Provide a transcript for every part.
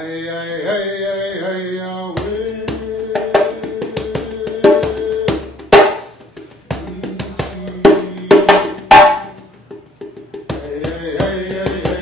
Hey, hey, hey, hey, hey, away. Hey, hey, hey, hey, hey,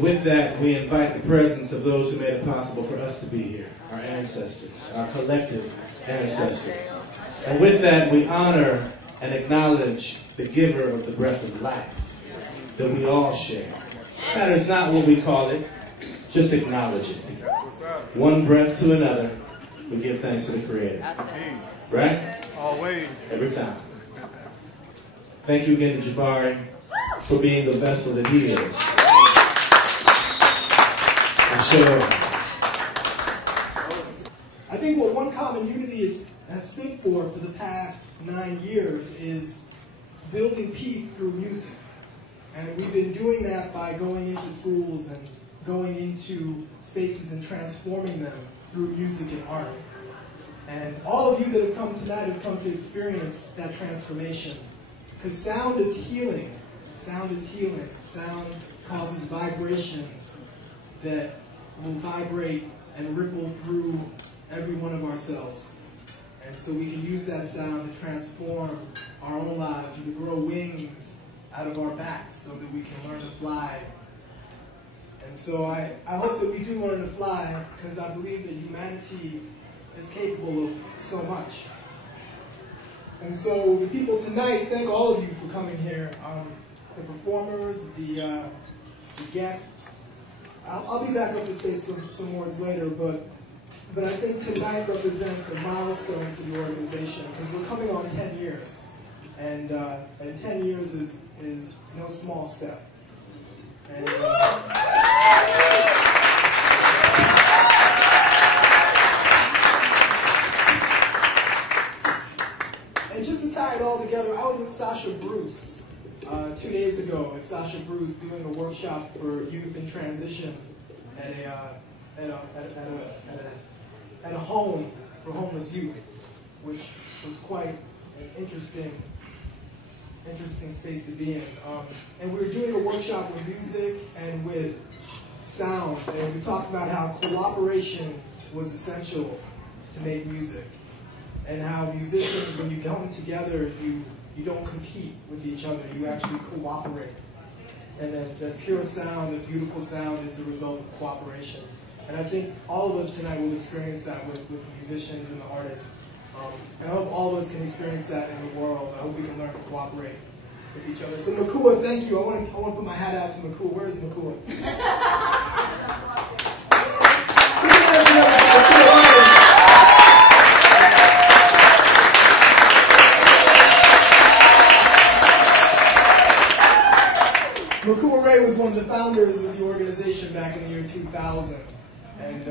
With that, we invite the presence of those who made it possible for us to be here, our ancestors, our collective ancestors. And with that, we honor and acknowledge the giver of the breath of life that we all share. That is not what we call it, just acknowledge it. One breath to another, we give thanks to the Creator. Right? Always. Every time. Thank you again to Jabari for being the vessel that he is. Sure. I think what One Common Unity has stood for the past 9 years is building peace through music. And we've been doing that by going into schools and going into spaces and transforming them through music and art. And all of you that have come tonight have come to experience that transformation. Because sound is healing. Sound is healing. Sound causes vibrations that will vibrate and ripple through every one of ourselves. And so we can use that sound to transform our own lives and to grow wings out of our backs so that we can learn to fly. And so I hope that we do learn to fly, because I believe that humanity is capable of so much. And so the people tonight, thank all of you for coming here. The performers, the guests. I'll be back up to say some words later, but I think tonight represents a milestone for the organization, because we're coming on 10 years, and 10 years is no small step. And just to tie it all together, I was at Sasha Bruce 2 days ago at Sasha Bruce doing a workshop for youth in transition at a home for homeless youth, which was quite an interesting space to be in. And we were doing a workshop with music and with sound, and we talked about how cooperation was essential to make music, and how musicians, when you come together, you don't compete with each other, you actually cooperate. And that pure sound, that beautiful sound is a result of cooperation. And I think all of us tonight will experience that with the musicians and the artists. And I hope all of us can experience that in the world. I hope we can learn to cooperate with each other. So Makua, thank you. I want to put my hat out to Makua. Where is Makua? Makua Ray was one of the founders of the organization back in the year 2000. And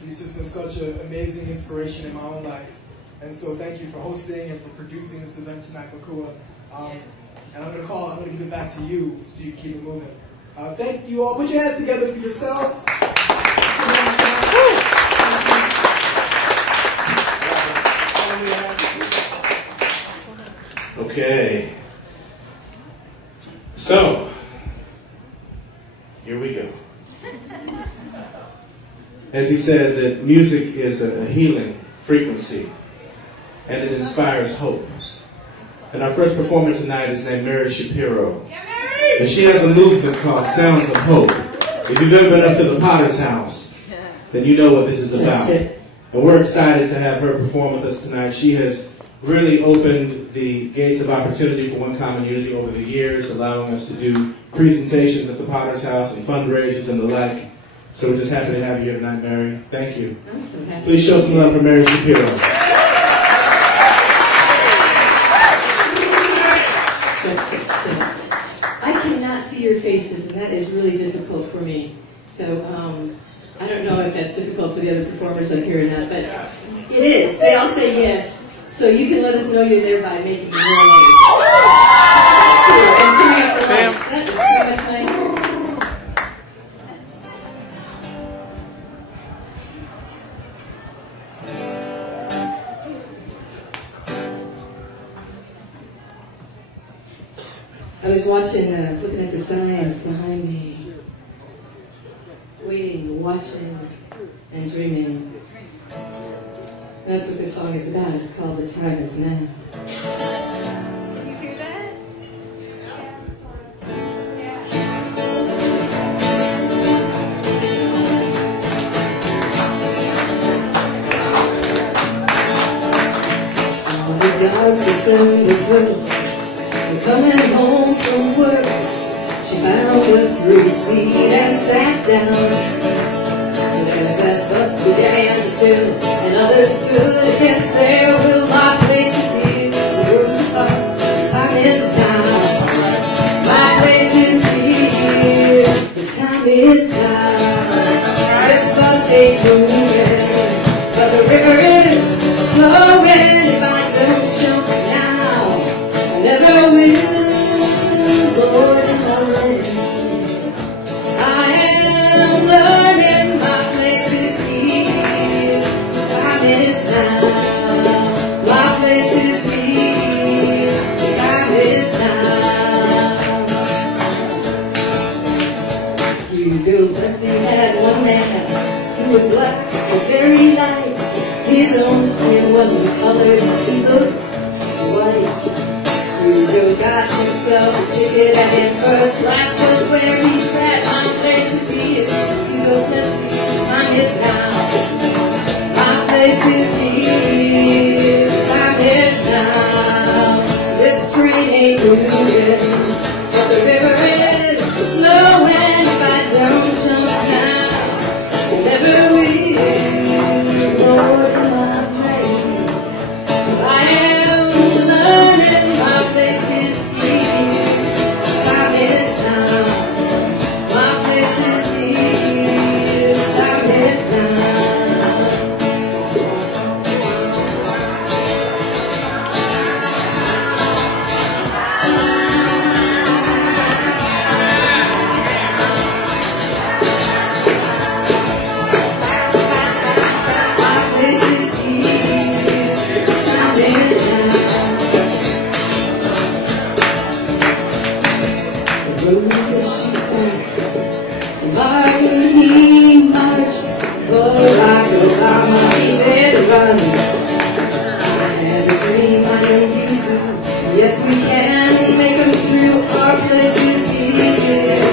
he's just been such an amazing inspiration in my own life. And so thank you for hosting and for producing this event tonight, Makua. And I'm going to give it back to you so you can keep it moving. Thank you all. Put your hands together for yourselves. Okay. So, here we go. as he said, that music is a healing frequency, and it inspires hope. And our first performer tonight is named Mary Shapiro. And she has a movement called Sounds of Hope. If you've ever been up to the Potter's House, then you know what this is about. And we're excited to have her perform with us tonight. She has really opened the gates of opportunity for One Common Unity over the years, allowing us to do presentations at the Potter's House and fundraisers and the like. So we're just happy to have you here tonight, Mary. Thank you. I'm so happy. Please show some love for Mary Shapiro. I cannot see your faces, and that is really difficult for me. So I don't know if that's difficult for the other performers up here or not, but it is. They all say yes. So you can let us know you're there by making noise. And turning up the lights. That is so much nicer. I was watching, looking at the signs behind me, waiting, watching, and dreaming. That's what this song is about. It's called The Time Is Now. Did you hear that? On the dark December 1st, coming home from work, she found a free seat and sat down. As that bus began to fill, and others stood against their will, my place is here, so rooms and parks, the time is now. My place is here, the time is now. This bus ain't moving, but the river is flowing. If I don't jump now, I never will. Lord, I'm learning. I am learning. My place is here. Time is now. My place is here. Time is now. Hugo Blessing had one man. He was black and very light. His own skin wasn't colored. He looked white. Hugo got himself a ticket and in first class was where he sat. My place is here. Hugo Blessing, time is now. My place is here. Time is now. This train ain't moving, but the river is flowing. If I don't jump now, I never will. Lord, my place. I am learning. My place is here. Time is now. My place is here. Time is now. My place is here. Time is now. The roses she sent, Martin he marched, Barack Obama he did run. I had a dream, I know you do. Yes, we can make them true. Our place is here.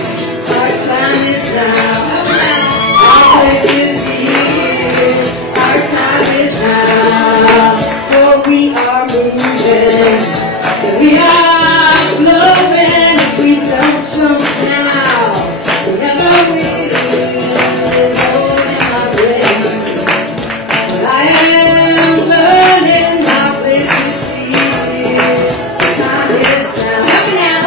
Our time is now. Our place is here. Our time is now. For we are moving. And we are flowing. If we don't jump now, we never will. Lord, am I ready? But I am learning. My place is here. Time is now. Help me now.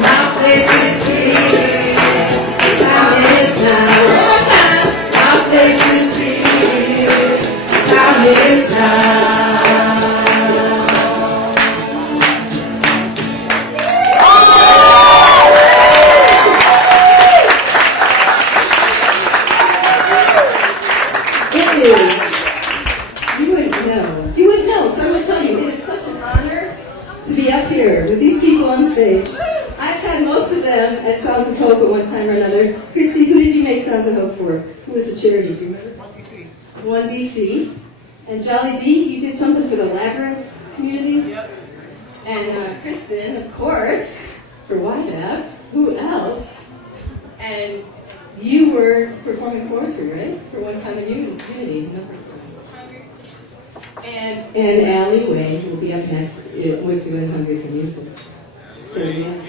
My place is here. Time is now. One more time. My place is here. Time is now. It is. You wouldn't know. You wouldn't know, so I'm going to tell you, it is such an honor to be up here with these people on stage. I've had most of them at Sounds of Hope at one time or another. Christy, who did you make Sounds of Hope for? Who was the charity? Do you remember? 1DC. And Jolly D, you did something for the Labyrinth community? Yep. And Kristen, of course, for YDAP. Who else? And you were performing poetry, right? For One Common Unity. And Allie Way, who will be up next, was doing Hungry for Music. So, yes.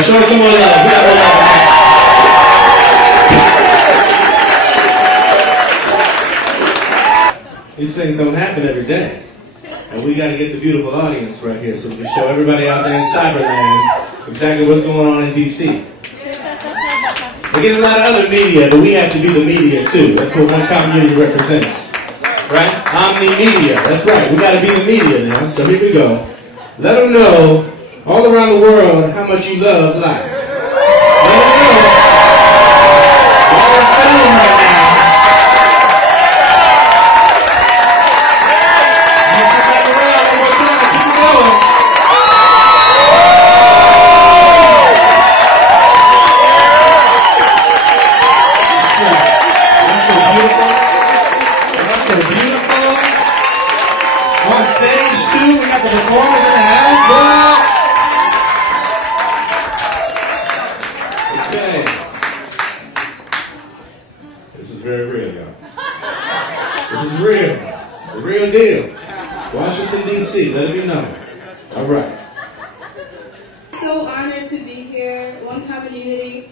Show some more love. These things don't happen every day. And we got to get the beautiful audience right here so we can show everybody out there in Cyberland exactly what's going on in D.C. We get a lot of other media, but we have to be the media too. That's what One Common Unity represents. Right? Omni Media. That's right. We got to be the media now. So here we go. Let them know all around the world how much you love life. Let them know. All that's happening right now. You come back around one more time. Keep it going. That's so beautiful. On stage too, we got the performers in the house. This is very real, y'all. This is real. The real deal. Washington, D.C., let it be known. All right. So honored to be here. One Common Unity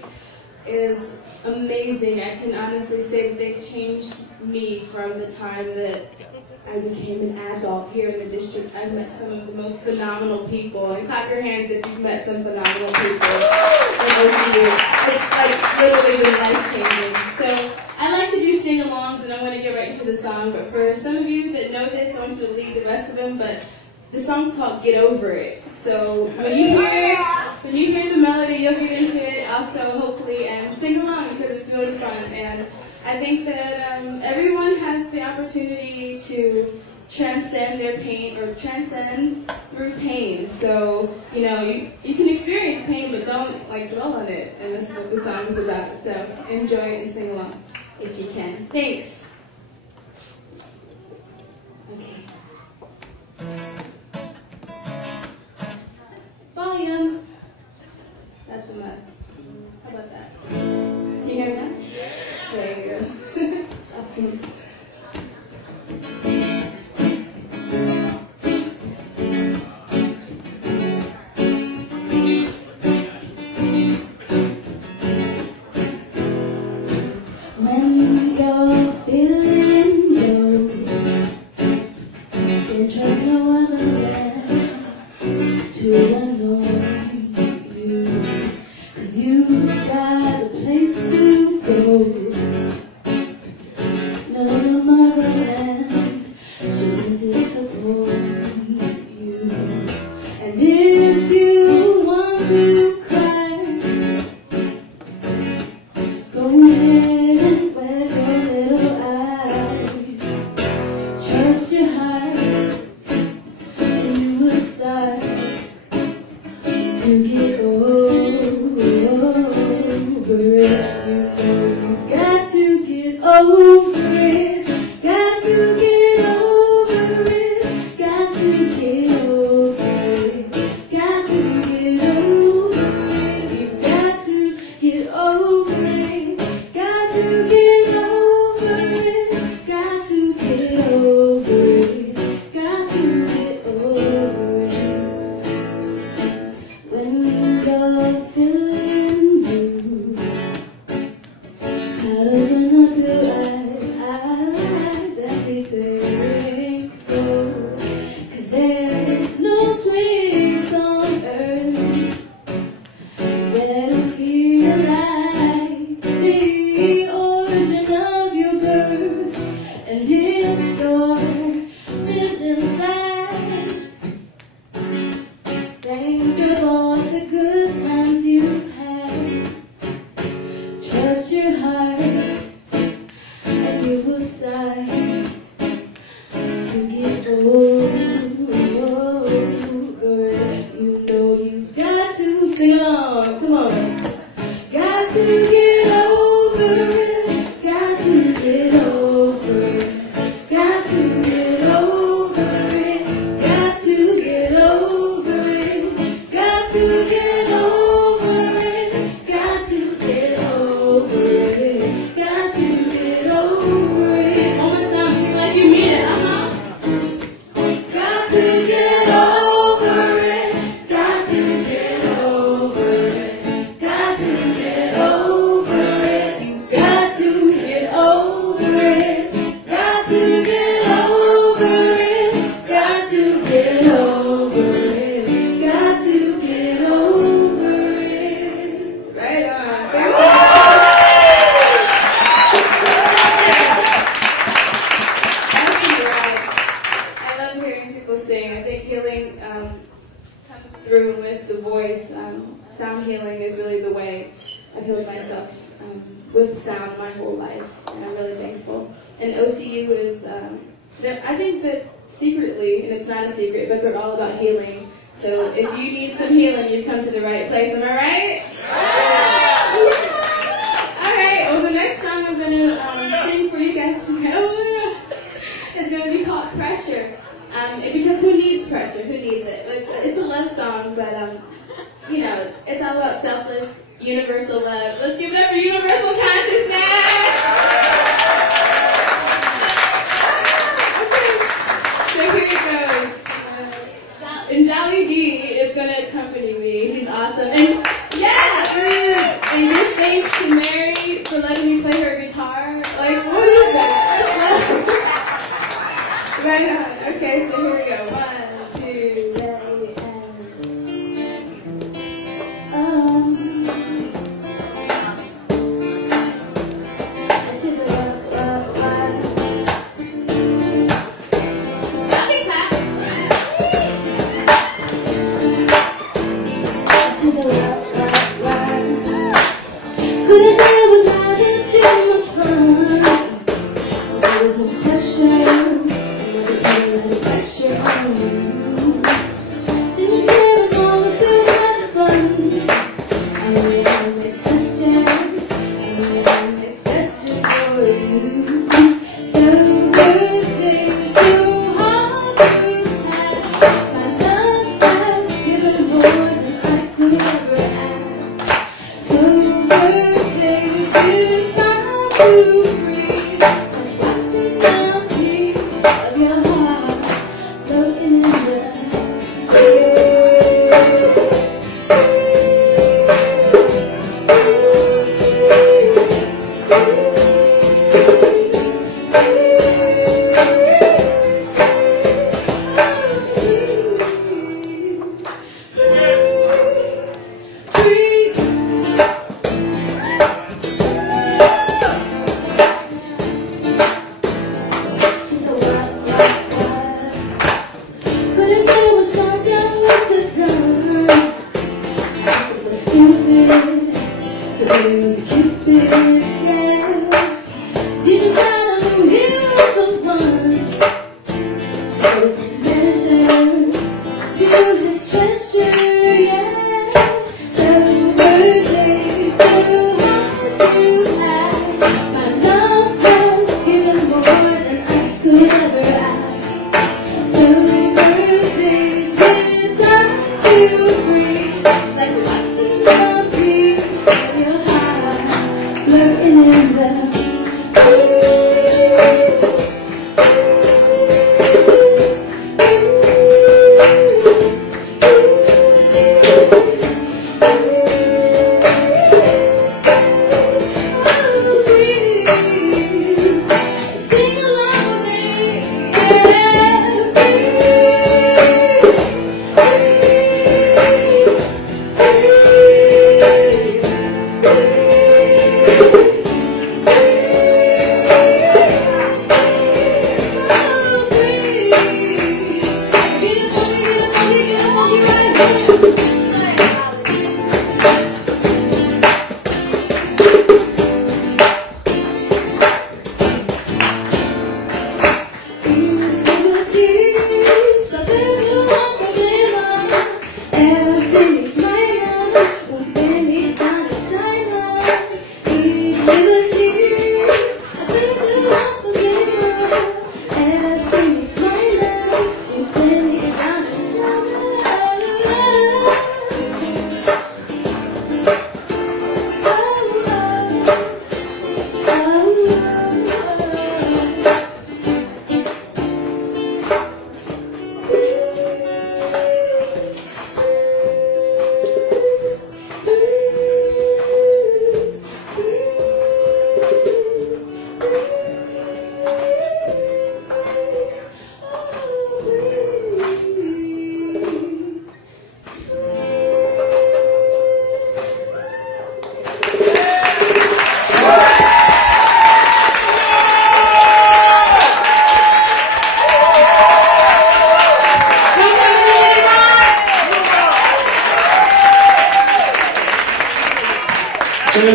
is amazing. I can honestly say that they've changed me from the time that I became an adult here in the district, I've met some of the most phenomenal people. And clap your hands if you've met some phenomenal people in OCU. It's like literally been life-changing. So I like to do sing-alongs, and I'm going to get right into the song. But for some of you that know this, I want you to leave the rest of them. But the song's called Get Over It. So when you hear the melody, you'll get into it also, hopefully, and sing along because it's really fun. And I think that everyone has the opportunity to transcend their pain or transcend through pain. So, you know, you can experience pain, but don't like dwell on it. And this is what the song is about. So enjoy it and sing along if you can. Thanks. Okay. Volume. That's a mess. How about that? Can you hear me now? Yeah. There you go. Awesome. When you're feeling low, there trust no other man to annoy you, 'cause you got a place to go. No motherland shouldn't disappoint you. And if you want to cry, go ahead and wet your little eyes. Trust your heart, and you will start to get over it. You got to get over it. Got to get over it. Got to get over it. Got to get over it. You've got to get over it. Got to get over it. Got to get over it. Got to get over it. When you're feeling blue, try to open up your eyes and be thankful, 'cause there is no place on earth that'll feel like the origin of your birth. And if you're feeling sad, think of all the good times you've had. Trust your heart, and you will start to get over it. You know you got to sing along. Come on. Got to get over it. Got to get over it. Got to get over it. Got to get over it. Got to get over it. Got to get over it. Got to get over it. One more time, sing like you mean it. Got to get over it. Got to get over it. Got to get over it. You got to get over it. Got to get over it. Got to get over it. Got to get over it. Right on. Thank you. I love hearing people sing. I think healing comes through with the voice. Sound healing is really the way I've healed myself with sound my whole life, and I'm really thankful. And OCU is, I think that secretly, and it's not a secret, but they're all about healing. So if you need some healing, you've come to the right place. Am I right? All right. Well, the next song I'm going to sing for you guys tonight is going to be called Pressure. Because who needs pressure? Who needs it? It's a love song, but you know, it's all about selfless, universal love. Let's give it up for universal consciousness. Okay. So here it goes. And Jolly B is going to accompany me. He's awesome. And yeah! And big thanks to Mary for letting me play her guitar. Like, what is that? Right on. Okay, so here we go. 1, 2,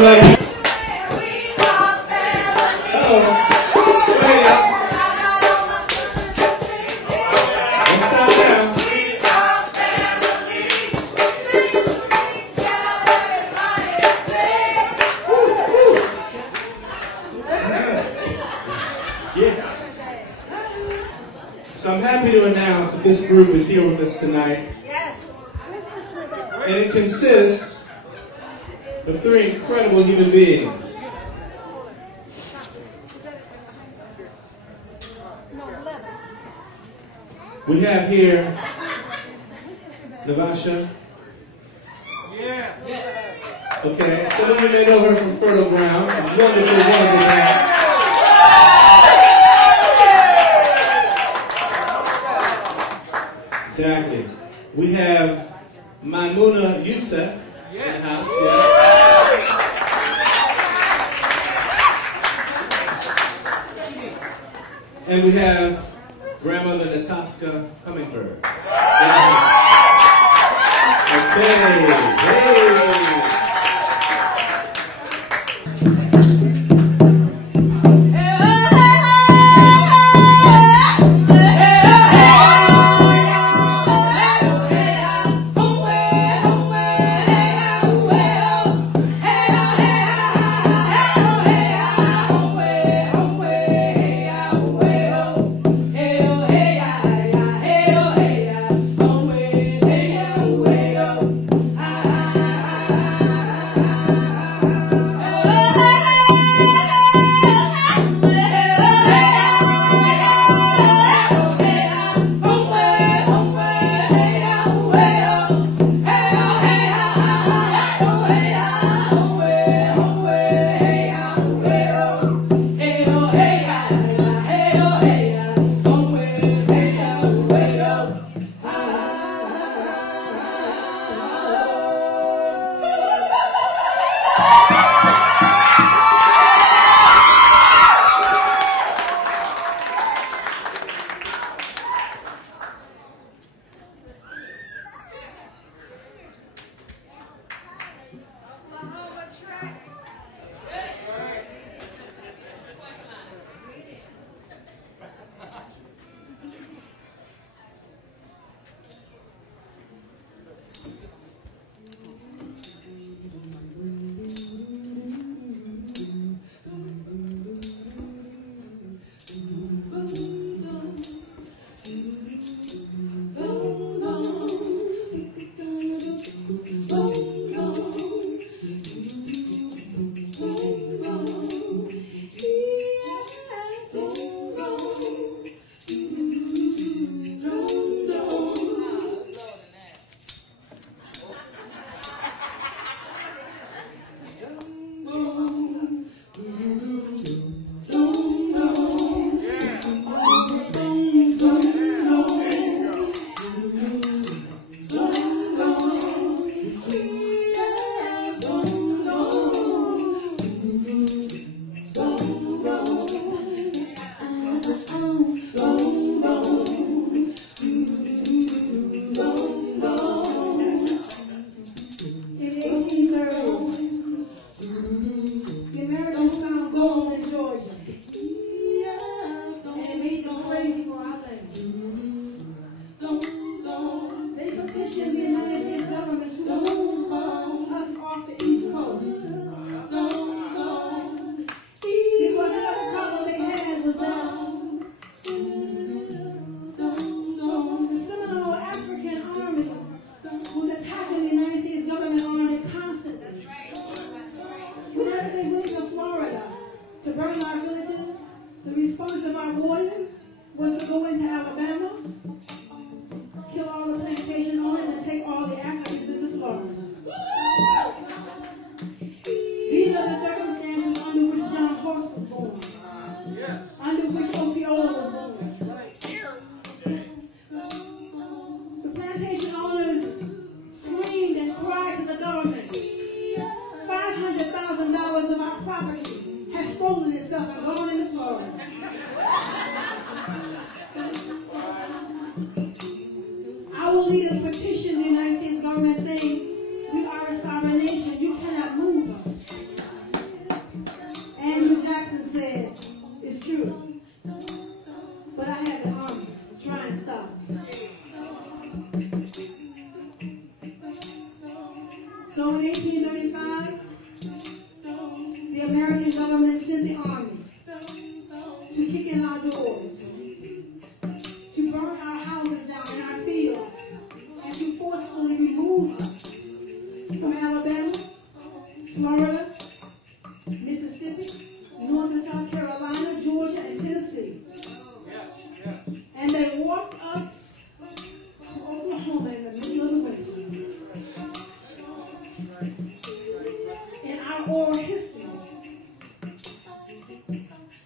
ready, This group is here with us tonight. Yes. And it consists of 3 incredible human beings. We have here Navasha. Yeah. Okay, some of you may know her from Fertile Ground. It's wonderful, wonderful. We have Maimuna Youssef in the house. Yeah. And we have grandmother Natasha Hummingbird. Okay. Hey.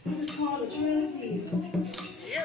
This is called the Trail of Tears.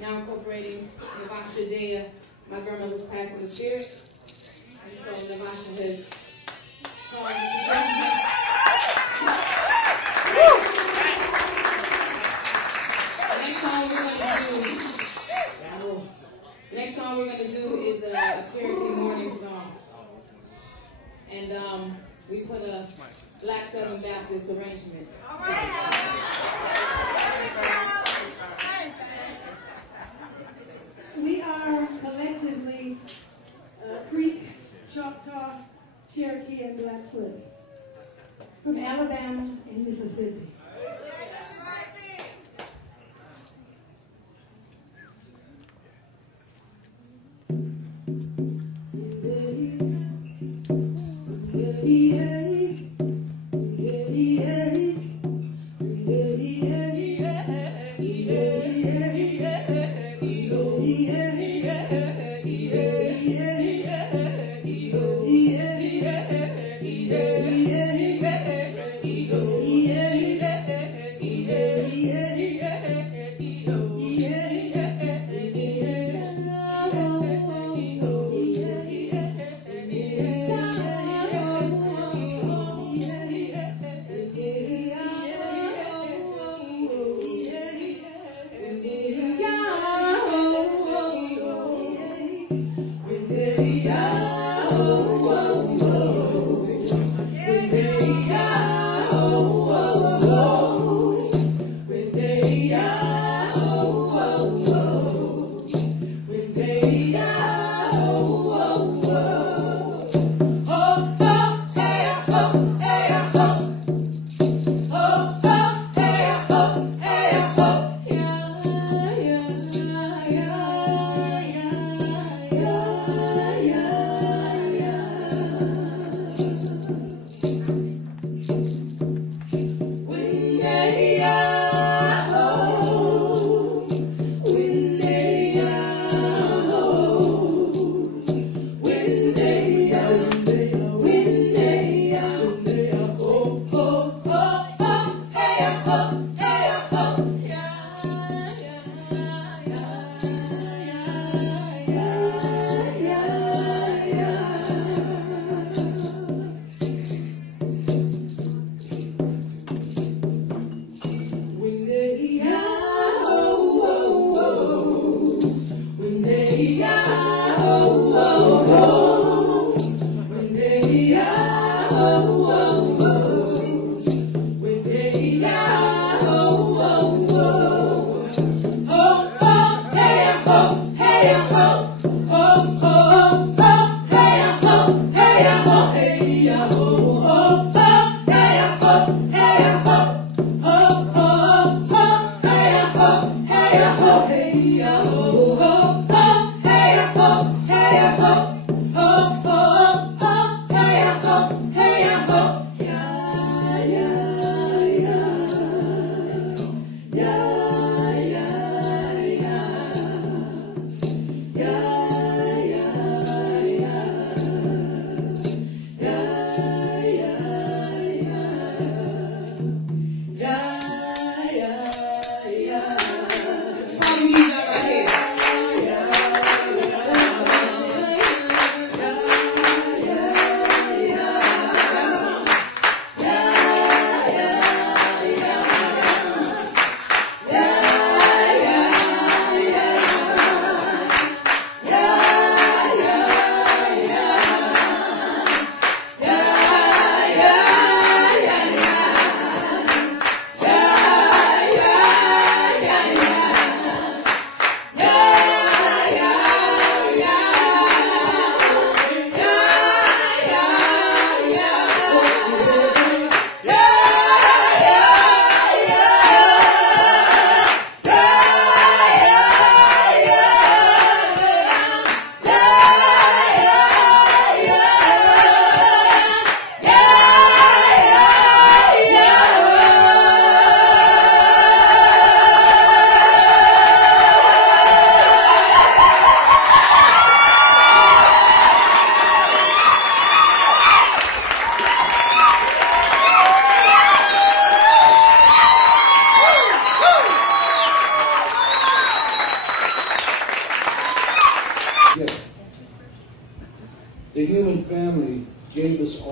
now incorporating Navasha Dea, my grandmother's passing the spirit. And so Navasha has called me The next song we're going to do is a Cherokee morning song. And we put a Black Southern Baptist arrangement. We are collectively Creek, Choctaw, Cherokee, and Blackfoot from Alabama and Mississippi. Yeah.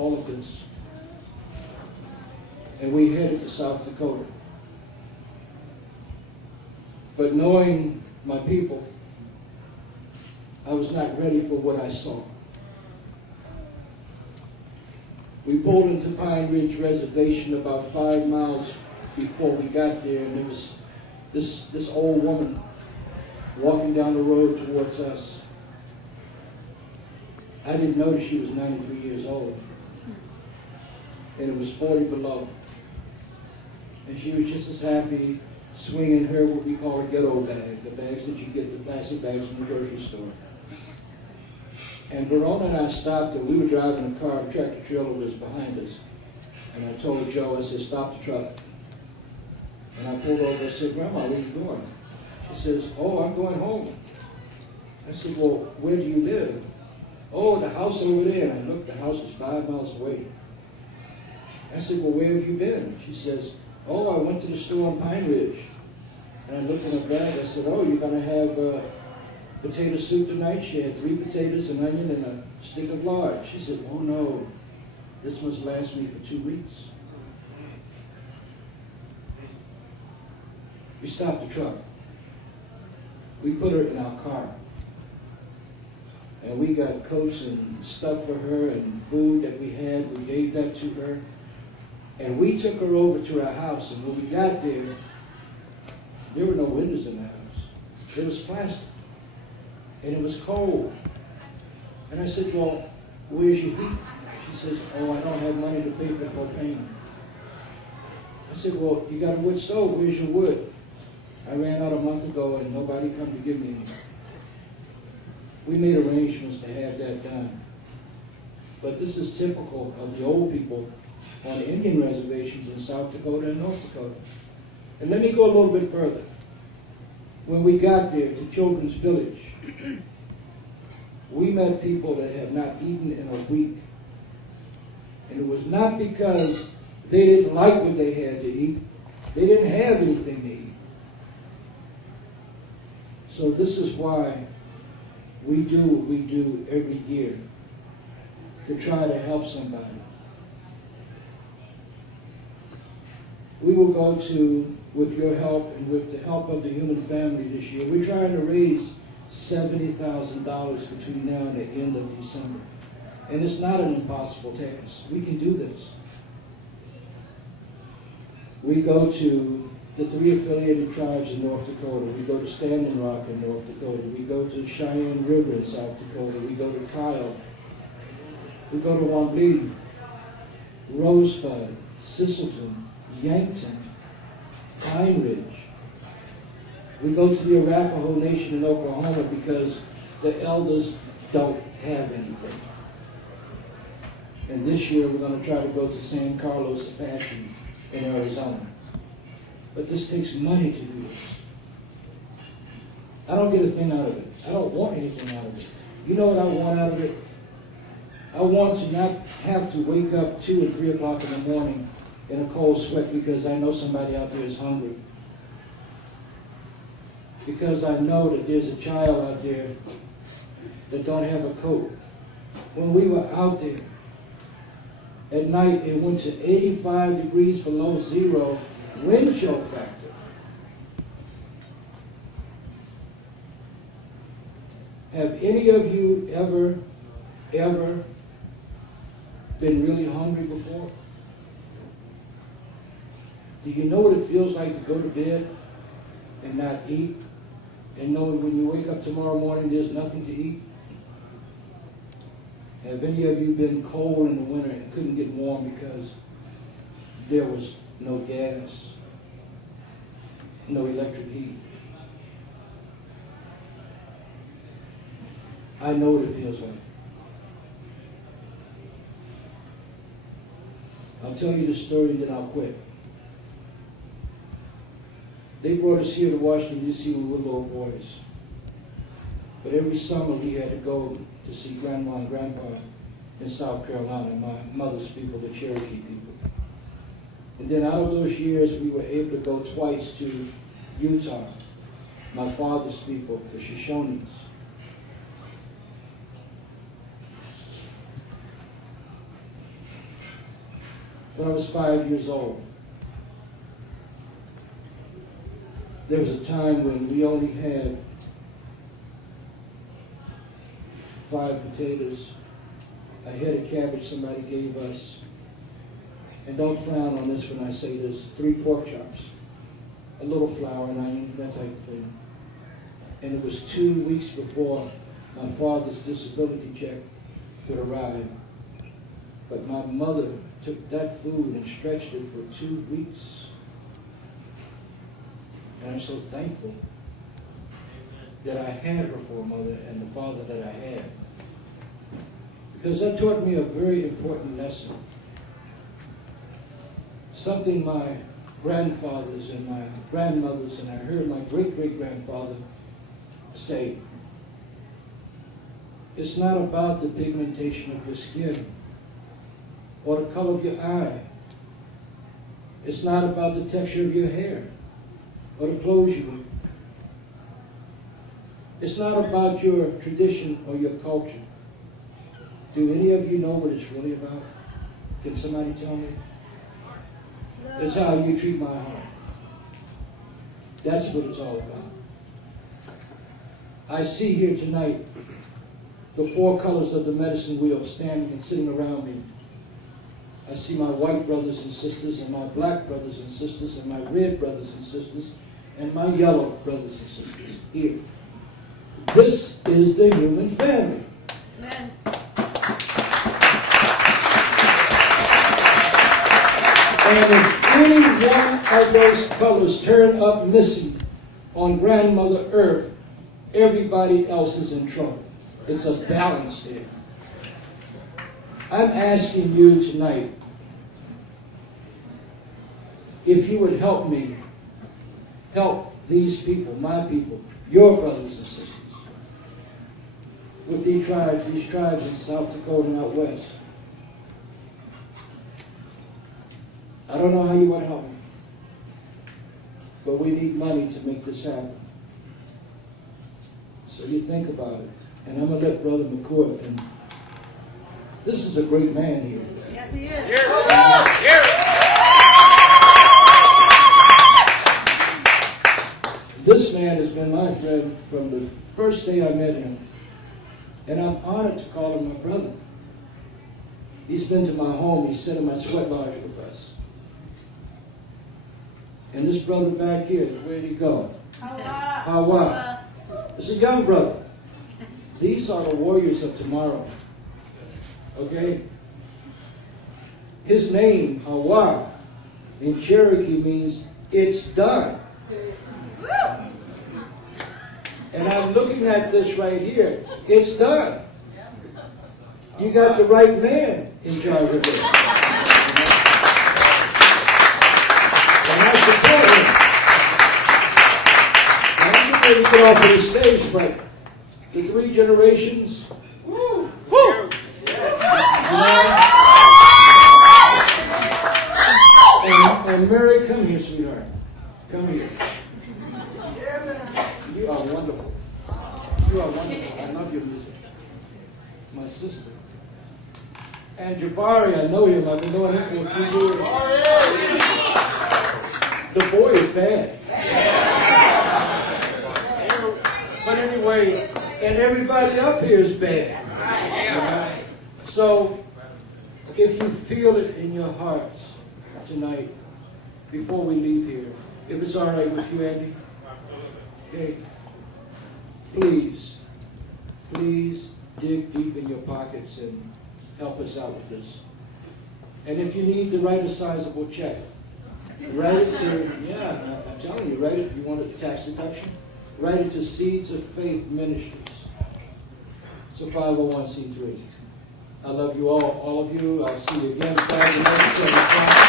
all of this. And we headed to South Dakota. But knowing my people, I was not ready for what I saw. We pulled into Pine Ridge Reservation about 5 miles before we got there, and there was this old woman walking down the road towards us. I didn't notice she was 93 years old, and it was 40 below. And she was just as happy swinging her what we call a ghetto bag, the bags that you get, the plastic bags from the grocery store. And Verona and I stopped, and we were driving a car, a tractor trailer was behind us. And I told Joe, I said, stop the truck. And I pulled over and said, Grandma, where are you going? She says, oh, I'm going home. I said, well, where do you live? Oh, the house over there. And I looked, the house was 5 miles away. I said, well, where have you been? She says, oh, I went to the store on Pine Ridge. And I looked in her bag. I said, oh, you're going to have potato soup tonight? She had 3 potatoes, an onion, and a stick of lard. She said, oh, no, this must last me for 2 weeks. We stopped the truck. We put her in our car. And we got coats and stuff for her and food that we had. We gave that to her. And we took her over to our house. And when we got there were no windows in the house. It was plastic. And it was cold. And I said, well, where's your heat? She says, oh, I don't have money to pay for propane. I said, well, you got a wood stove. Where's your wood? I ran out a month ago and nobody come to give me any. We made arrangements to have that done. But this is typical of the old people on the Indian reservations in South Dakota and North Dakota. And let me go a little bit further. When we got there to Children's Village, we met people that had not eaten in a week. And it was not because they didn't like what they had to eat. They didn't have anything to eat. So this is why we do what we do every year, to try to help somebody. We will go to, with your help and with the help of the Human Family this year, we're trying to raise $70,000 between now and the end of December. And it's not an impossible task. We can do this. We go to the 3 affiliated tribes in North Dakota. We go to Standing Rock in North Dakota. We go to Cheyenne River in South Dakota. We go to Kyle. We go to Wamblee, Rosebud, Sisselton, Yankton, Pine Ridge. We go to the Arapaho Nation in Oklahoma because the elders don't have anything. And this year we're going to try to go to San Carlos Apache in Arizona. But this takes money to do this. I don't get a thing out of it. I don't want anything out of it. You know what I want out of it? I want to not have to wake up 2 and 3 o'clock in the morning in a cold sweat because I know somebody out there is hungry. Because I know that there's a child out there that don't have a coat. When we were out there, at night it went to 85 degrees below zero, wind chill factor. Have any of you ever been really hungry before? Do you know what it feels like to go to bed and not eat, and know when you wake up tomorrow morning there's nothing to eat? Have any of you been cold in the winter and couldn't get warm because there was no gas, no electric heat? I know what it feels like. I'll tell you the story and then I'll quit. They brought us here to Washington, D.C. when we were little boys. But every summer we had to go to see Grandma and Grandpa in South Carolina, my mother's people, the Cherokee people. And then out of those years, we were able to go twice to Utah, my father's people, the Shoshones. when I was 5 years old. There was a time when we only had 5 potatoes, a head of cabbage somebody gave us, and don't frown on this when I say this, 3 pork chops, a little flour and onion, that type of thing. And it was 2 weeks before my father's disability check would arrive. But my mother took that food and stretched it for 2 weeks. And I'm so thankful that I had her for a mother and the father that I had. Because that taught me a very important lesson. Something my grandfathers and my grandmothers, and I heard my great-great-grandfather say. It's not about the pigmentation of your skin or the color of your eye. It's not about the texture of your hair or the clothes you wear. It's not about your tradition or your culture. Do any of you know what it's really about? Can somebody tell me? It's how you treat my heart. That's what it's all about. I see here tonight the 4 colors of the medicine wheel standing and sitting around me. I see my white brothers and sisters, and my black brothers and sisters, and my red brothers and sisters, and my yellow brothers and sisters here. This is the human family. Amen. And if any one of those colors turn up missing on grandmother Earth, everybody else is in trouble. It's a balance there. I'm asking you tonight if you would help me help these people, my people, your brothers and sisters, with these tribes in South Dakota and out west. I don't know how you want to help me, but we need money to make this happen. So you think about it. And I'm going to let Brother McCoy, and this is a great man here. Yes, he is. This man has been my friend from the first day I met him. And I'm honored to call him my brother. He's been to my home. He's sat in my sweat lodge with us. And this brother back here, where did he go? Hawa. It's a young brother. These are the warriors of tomorrow. Okay? His name, Hawa, in Cherokee means it's done. And I'm looking at this right here. It's done. You got the right man in charge of it. And I support him. I'm not going to get off of the stage, but the 3 generations, woo, woo. And Mary, come here, sweetheart. Come here. You are wonderful. You are wonderful. I love your music. My sister. And Jabari, I know him. I've been knowing him for a few years. The boy is bad. But anyway, and everybody up here is bad. So, if you feel it in your hearts tonight, before we leave here, if it's all right with you, Andy, okay, please dig deep in your pockets and help us out with this. And if you need to write a sizable check, write it to, I'm telling you, write it, you want a tax deduction, write it to Seeds of Faith Ministries. It's a 501c3. I love you all of you. I'll see you again Friday night, 7 o'clock.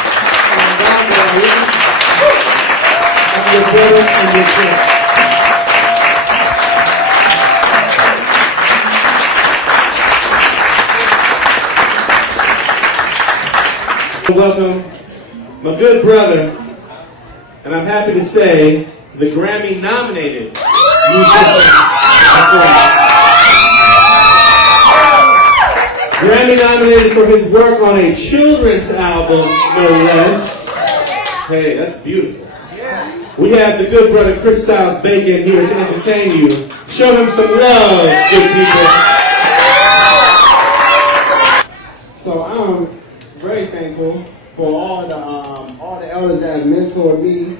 And your brother and your friend. Welcome, my good brother, and I'm happy to say, the Grammy-nominated musician. Grammy nominated for his work on a children's album, no less. Hey, that's beautiful. We have the good brother Chris Styles Bacon here to entertain you. Show him some love, good people. So I'm very thankful for all the elders that have mentored me.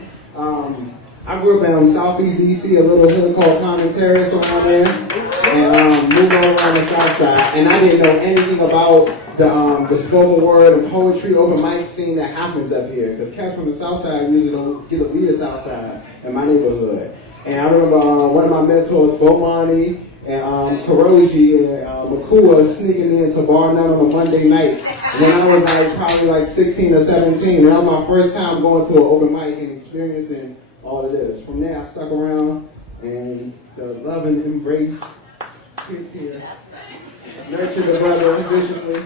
I grew up in Southeast DC, a little hood called Common Terrace around there, and moved all around the South Side. And I didn't know anything about the spoken word and poetry open mic scene that happens up here. Because cats from the South Side usually don't get to leave the South Side in my neighborhood. And I remember one of my mentors, Bomani and Karoji and Makua, sneaking me into Bar None on a Monday night when I was probably 16 or 17. And that was my first time going to an open mic and experiencing all of this. From there, I stuck around, and the love and embrace kids here. Nurture the brother viciously.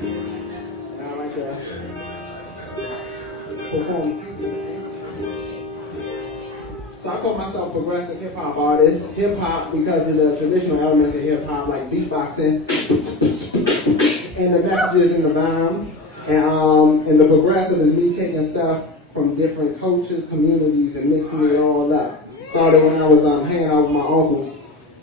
And I like to perform. So I call myself progressive hip-hop artist. Hip-hop because of the traditional elements of hip-hop, like beatboxing, and the messages and the rhymes. And the progressive is me taking stuff from different cultures, communities, and mixing it all up. Started when I was hanging out with my uncles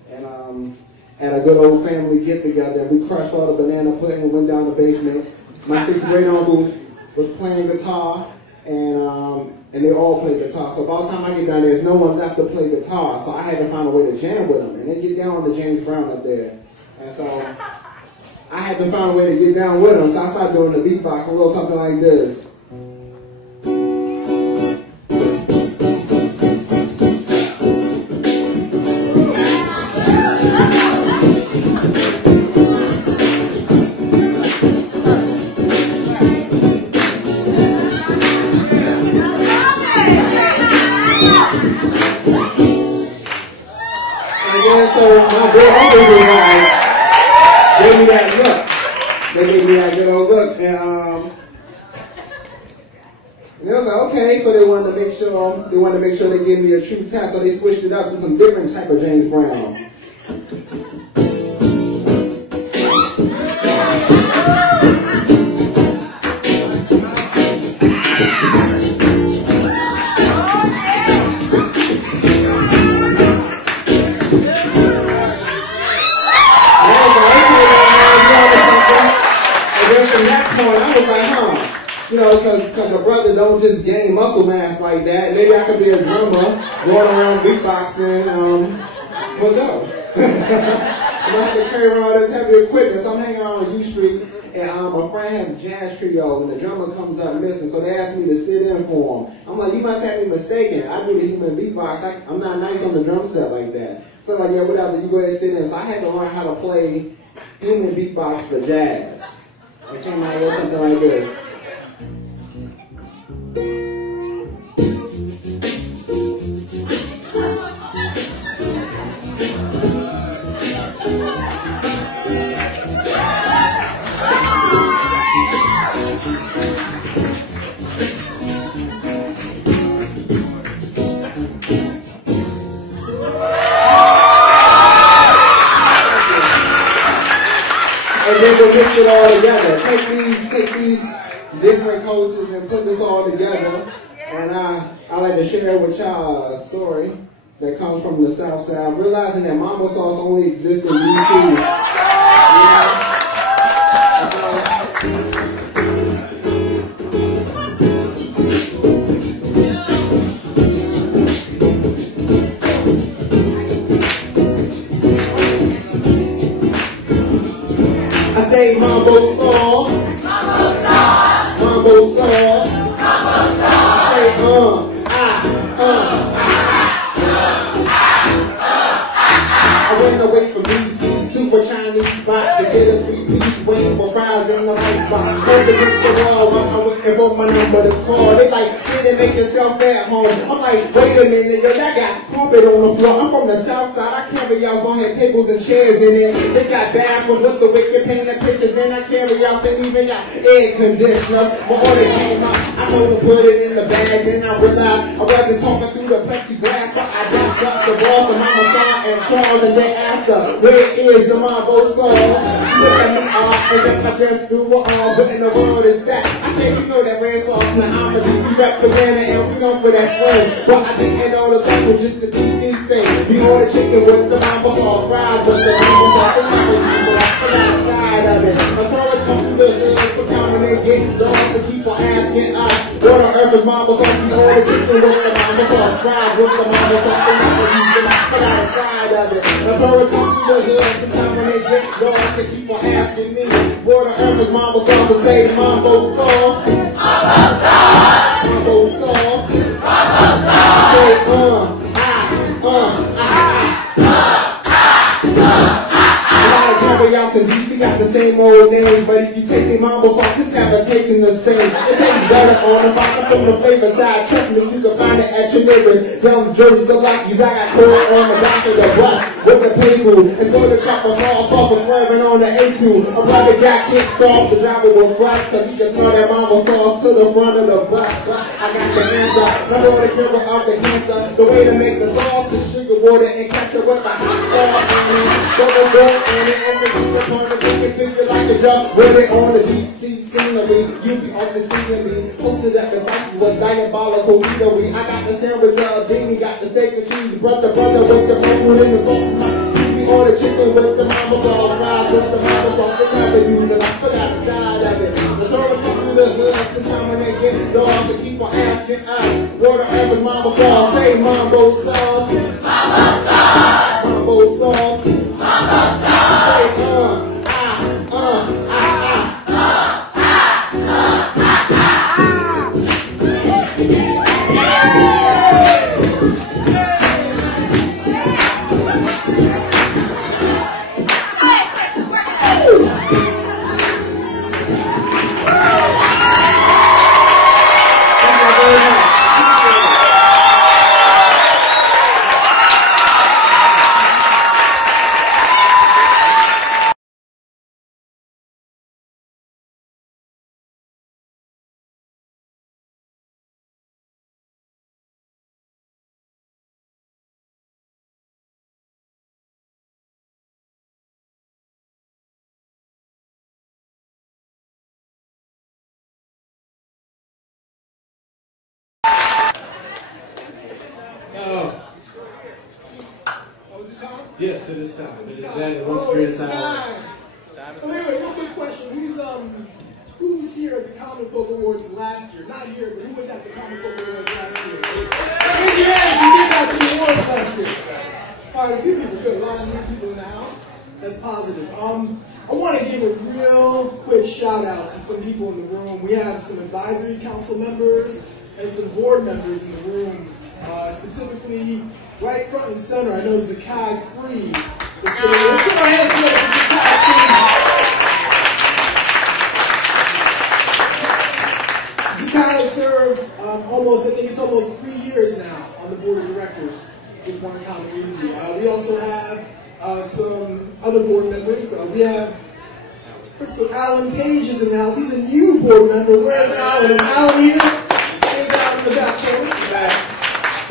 and at a good old family get-together. We crushed all the banana pudding and went down the basement. My 6th grade uncles was playing guitar, and they all played guitar. So by the time I get down there, there's no one left to play guitar, so I had to find a way to jam with them. And they get down on the James Brown up there. And so I had to find a way to get down with them, so I started doing the beatbox, a little something like this. So my big uncles was gave me that look. They gave me that good old look, and they was like, okay. So they wanted to make sure they gave me a true test. So they switched it up to some different type of James Brown. Because a brother don't just gain muscle mass like that. Maybe I could be a drummer going around beatboxing for dough. I have to carry around all this heavy equipment. So I'm hanging out on U Street, and a friend has a jazz trio, and the drummer comes up missing. So they asked me to sit in for him. I'm like, you must have me mistaken. I do the human beatbox. I'm not nice on the drum set like that. So I'm like, yeah, whatever. You go ahead and sit in. So I had to learn how to play human beatbox for jazz. I came out with something like this. And then we'll mix it all together. Take these different cultures and put this all together. And I like to share with y'all a story that comes from the South Side. Realizing that mama sauce only exists in DC. I say mambo sauce, mambo sauce, mambo sauce, mambo sauce. I went away from DC to a Chinese spot to get a 3-piece wing for fries in the right spot. Heard against the wall while I went and bought my number to call. They like, sit and make yourself at home. I'm like, wait a minute, yo, that got carpet on the floor. I'm from the South Side. I carry y'all's long had tables and chairs in it. They got bathrooms with the wicked painted pictures, and I carry y'all and even got air conditioners. But all they came out, I told them put it in the bag. Then I realized I wasn't talking through the plexiglass, so I dropped up the balls to mama side and and Charles, and they asked her, where is the Mambo sauce? Look at me, as if I just grew up, what in the world is that? I said, you know that red sauce, now I'm a DC rep the winner, and we gon' put that swing. But I didn't know the sauce was just a DC thing. We ordered chicken with the Mambo sauce, fried with the Mambo sauce, and Mambo sauce, I forgot the side of it. I told her come through the hood, sometime when they get lost, to keep on asking us, what on earth is Mambo sauce? We ordered chicken with the Mambo sauce, fried with the Mambo sauce, and Mambo sauce, I forgot the side of it. I told her come through the hood, sometime when they get lost, to keep on asking me, what on earth is Mambo sauce? I say Mambo sauce, Mambo sauce, Mambo sauce, Mambo sauce. Say Carryouts in DC got the same old name, but if you taste the Mambo sauce, it's never tasting the same. It tastes better on the bottom from the flavor side. Trust me, you can find it at your neighbors. Young Jersey Salakis, I got cold on the back of the bus with the paper. And for the cup of sauce, was swerving on the A2. A brother got kicked off, the driver was bust, cause he can smell that Mambo sauce to the front of the bus. But I got the answer, my daughter cure of the cancer. The way to make the sauce is sugar, water, and ketchup with the hot sauce. Double boil in it, and the keep upon the chicken till you like a jump. With it on the DC scenery, you be on the scenery. Posted at the sauces with diabolical eatery. I got the sandwich, beanie, got the steak and cheese. Brother with the food in the sauce. Or the chicken with the Mambo sauce, fries with the Mambo sauce, they never use it, I forgot the side of it. The tourists come through the hood, sometime when they get lost, they keep on asking us, what the earth is Mambo sauce? Say Mambo sauce, Mambo sauce, Mambo sauce, Mambo sauce. Say Yes, it is time. It is that illustrious time. Anyway, real quick question. Who's here at the Common Folk Awards last year? Not here, but who was at the Common Folk Awards last year? Raise your hand if you did that to the awards last year. All right, a few people. Good. A lot of new people in the house. That's positive. I want to give a real quick shout out to some people in the room. We have some advisory council members and some board members in the room. Specifically, right front and center, I know Zakai Free. Let's put our hands together for Zakai Free. Zakai has served I think it's almost 3 years now on the board of directors with One Common Unity. We also have some other board members. We have Alan Page is in the house. He's a new board member. Where's Alan? Is Alan here? There's Alan in the back corner.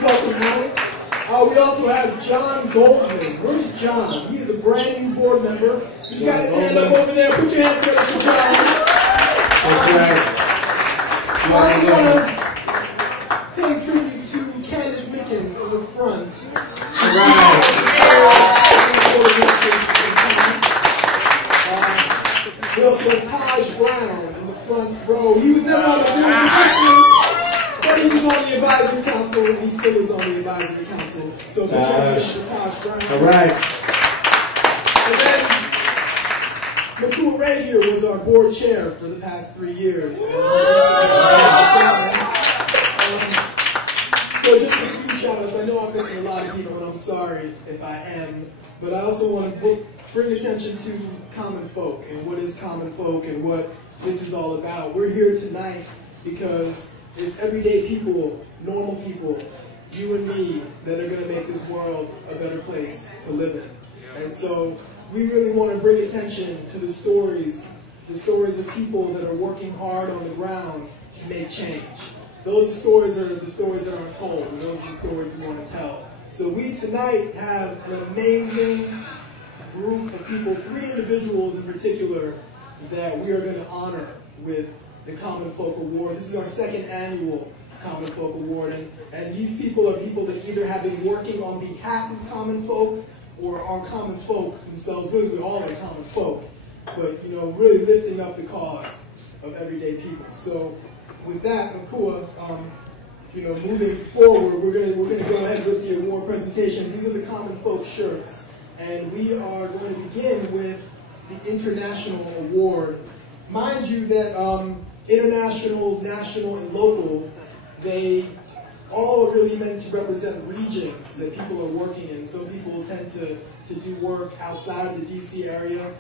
Welcome, Alan. We also have John Goldman. Where's John? He's a brand new board member. He's got his hand up over there. Put your hands together for John. I also want to pay tribute to Candace Mickens in the front. We also have Taj Brown in the front row. He was never on the board of directors, but he was on the advisory council, and he still is on the advisory council. So put your hands for Taj Brown. All right. And then McCool Ray here was our board chair for the past 3 years. So just a few shout-outs. I know I'm missing a lot of people, and I'm sorry if I am. But I also want to bring attention to Common Folk and what is Common Folk and what this is all about. We're here tonight because it's everyday people, normal people, you and me, that are going to make this world a better place to live in. And so we really want to bring attention to the stories of people that are working hard on the ground to make change. Those stories are the stories that aren't told, and those are the stories we want to tell. So we tonight have an amazing group of people, 3 individuals in particular, that we are going to honor with the Common Folk Award. This is our 2nd annual Common Folk Award, and these people are people that either have been working on behalf of common folk or are common folk themselves. Really, we all are common folk, but really lifting up the cause of everyday people. So, with that, Nakua, moving forward, we're gonna go ahead with the award presentations. These are the Common Folk shirts, and we are going to begin with the International Award. Mind you that international, national, and local, they all are really meant to represent regions that people are working in. Some people tend to do work outside of the DC area.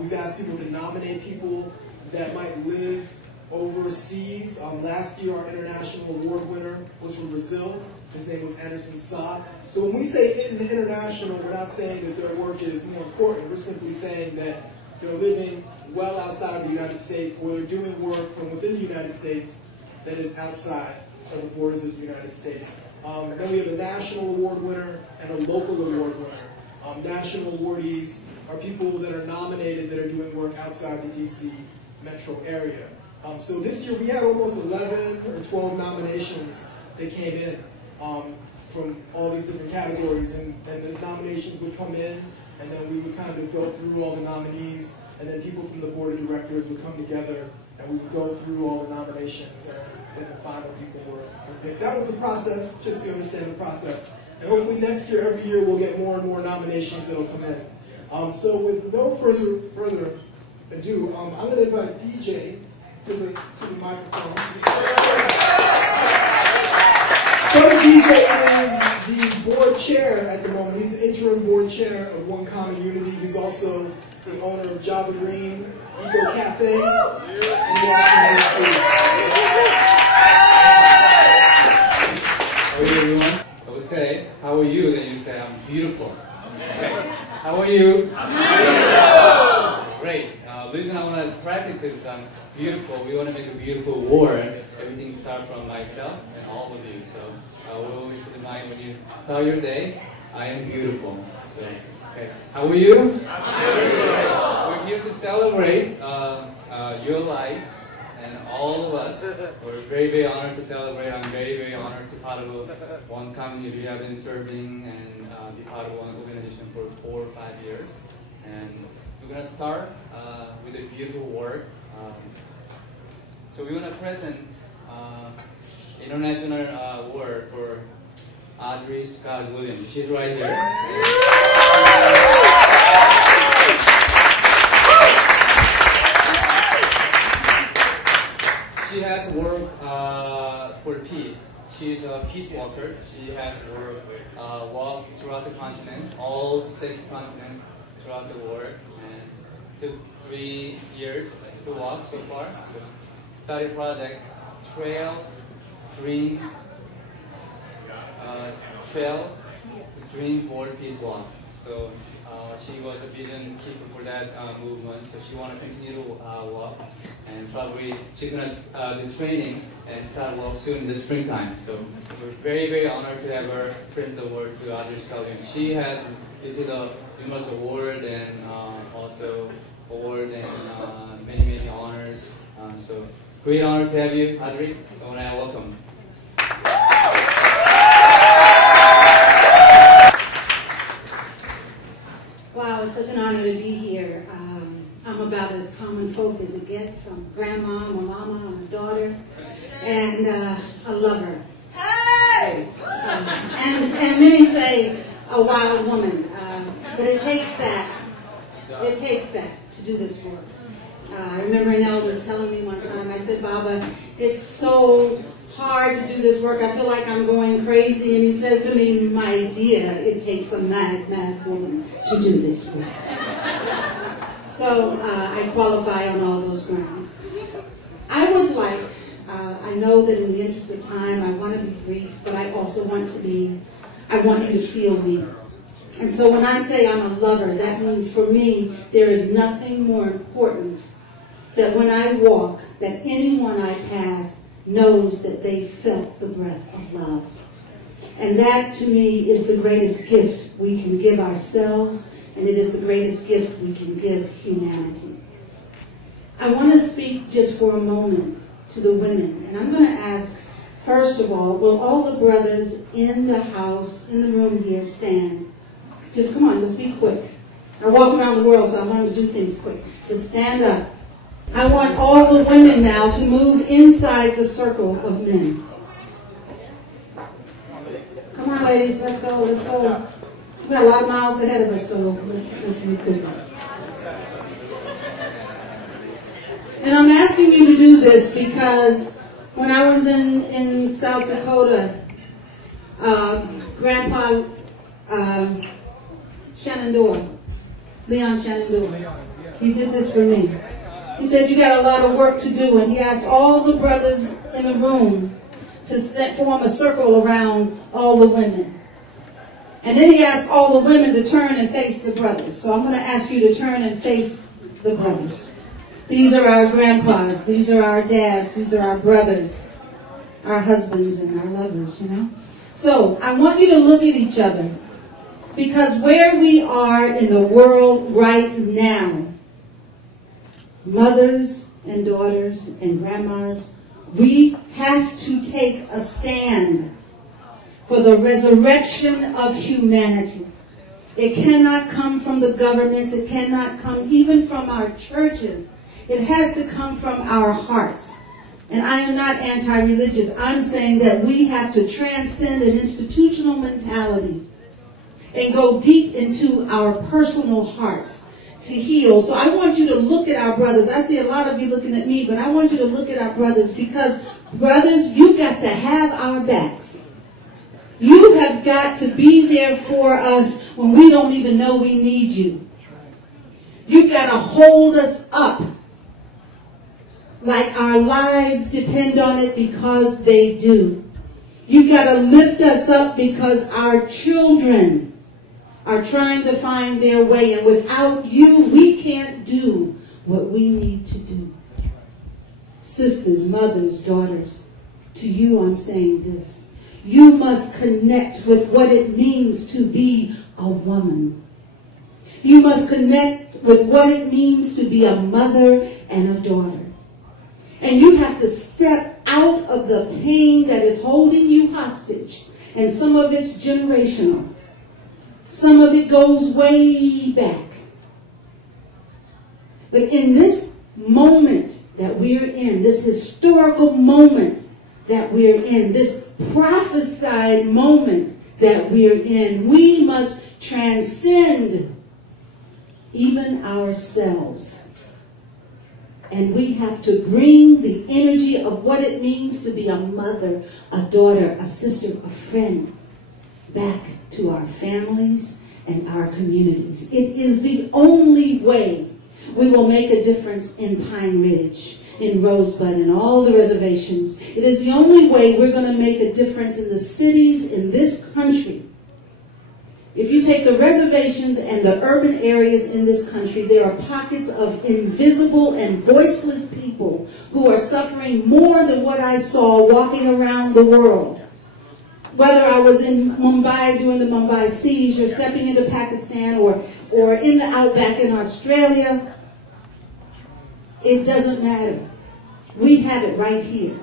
We've asked people to nominate people that might live overseas. Last year, our international award winner was from Brazil. His name was Anderson Sa. So when we say international, we're not saying that their work is more important. We're simply saying that they're living well outside of the United States, or they're doing work from within the United States that is outside of the borders of the United States. Then we have a national award winner and a local award winner. National awardees are people that are nominated that are doing work outside the DC metro area. So this year we had almost 11 or 12 nominations that came in from all these different categories, and the nominations would come in, and then we would kind of go through all the nominees, and then people from the board of directors would come together, and we would go through all the nominations, and then the final people were picked. That was the process, just so you understand the process. And hopefully next year, every year, we'll get more and more nominations that will come in. So with no further ado, I'm going to invite DJ to the microphone. So DJ is the board chair at the moment. He's the interim board chair of One Common Unity. He's also the owner of Java Green Eco Cafe in Washington, D.C. How are you, everyone? I would say, how are you? Then you say, I'm beautiful. Okay. How are you? I'm beautiful. Great. The reason I want to practice is I'm beautiful. We want to make a beautiful award. Everything starts from myself and all of you. So we always remind when you start your day, I am beautiful. So, okay. How are you? I'm beautiful. We're here to celebrate your lives. And all of us, we're very, very honored to celebrate. I'm very, very honored to be part of One Common Unity. I've been serving and be part of one organization for 4 or 5 years. And we're going to start with a beautiful work. So we want to present international award for Audrey Scott Williams. She's right here. She has worked for peace. She's a peace walker. She has walked throughout the continent, all 6 continents throughout the world, and took 3 years to walk so far. So study project, Trails, Dreams, World Peace Walk. So she was a vision keeper for that movement, so she wanted to continue to walk, and probably she's going to do training and start walk soon in the springtime. So we're very, very honored to have her present the award to Audrey Scott Williams. She has received a numerous award and also award and many, many honors. So great honor to have you, Audrey. I want to welcome. Wow, it's such an honor to be here. I'm about as common folk as it gets. I'm a grandma, I'm a mama, I'm a daughter, and a lover. Yes. And many say a wild woman, but it takes that. It takes that to do this work. I remember an elder was telling me one time, I said, Baba, it's so hard to do this work. I feel like I'm going crazy. And he says to me, my dear, it takes a mad, mad woman to do this work. So I qualify on all those grounds. I would like, I know that in the interest of time, I want to be brief, but I also want you to feel me. And so when I say I'm a lover, that means for me, there is nothing more important that when I walk, that anyone I pass knows that they felt the breath of love. And that, to me, is the greatest gift we can give ourselves, and it is the greatest gift we can give humanity. I want to speak just for a moment to the women, and I'm going to ask, first of all, will all the brothers in the house, in the room here, stand? Just come on, let's be quick. I walk around the world, so I learn to do things quick. Just stand up. I want all the women now to move inside the circle of men. Come on, ladies, let's go, let's go. We've got a lot of miles ahead of us, so let's move quick. And I'm asking you to do this because when I was in South Dakota, Grandpa Shenandoah, Leon Shenandoah, he did this for me. He said, you got a lot of work to do, and he asked all the brothers in the room to form a circle around all the women. And then he asked all the women to turn and face the brothers. So I'm going to ask you to turn and face the brothers. These are our grandpas, these are our dads, these are our brothers, our husbands and our lovers, you know. So I want you to look at each other, because where we are in the world right now, mothers and daughters and grandmas, we have to take a stand for the resurrection of humanity. It cannot come from the governments. It cannot come even from our churches. It has to come from our hearts. And I am not anti-religious. I'm saying that we have to transcend an institutional mentality and go deep into our personal hearts to heal. So I want you to look at our brothers. I see a lot of you looking at me, but I want you to look at our brothers, because brothers, you got to have our backs. You have got to be there for us when we don't even know we need you. You've got to hold us up like our lives depend on it, because they do. You've got to lift us up because our children are trying to find their way, and without you, we can't do what we need to do. Sisters, mothers, daughters, to you I'm saying this. You must connect with what it means to be a woman. You must connect with what it means to be a mother and a daughter. And you have to step out of the pain that is holding you hostage. And some of it's generational. Some of it goes way back. But in this moment that we're in, this historical moment that we're in, this prophesied moment that we're in, we must transcend even ourselves. And we have to bring the energy of what it means to be a mother, a daughter, a sister, a friend back to our families and our communities. It is the only way we will make a difference in Pine Ridge, in Rosebud, and all the reservations. It is the only way we're going to make a difference in the cities in this country. If you take the reservations and the urban areas in this country, there are pockets of invisible and voiceless people who are suffering more than what I saw walking around the world. Whether I was in Mumbai doing the Mumbai siege, or stepping into Pakistan, or in the outback in Australia, it doesn't matter. We have it right here.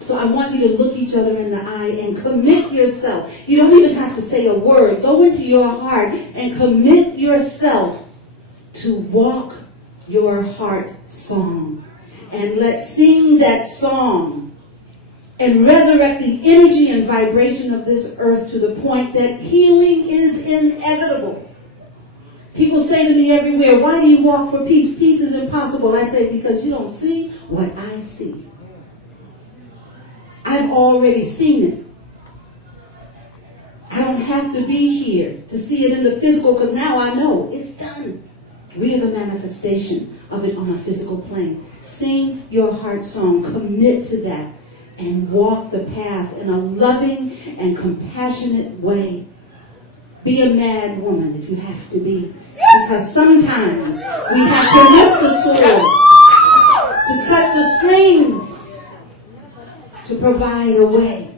So I want you to look each other in the eye and commit yourself. You don't even have to say a word. Go into your heart and commit yourself to walk your heart song. And let's sing that song and resurrect the energy and vibration of this earth to the point that healing is inevitable. People say to me everywhere, why do you walk for peace? Peace is impossible. I say, because you don't see what I see. I've already seen it. I don't have to be here to see it in the physical, because now I know it's done. We are the manifestation of it on a physical plane. Sing your heart song. Commit to that and walk the path in a loving and compassionate way. Be a mad woman if you have to be, because sometimes we have to lift the sword, to cut the strings, to provide a way.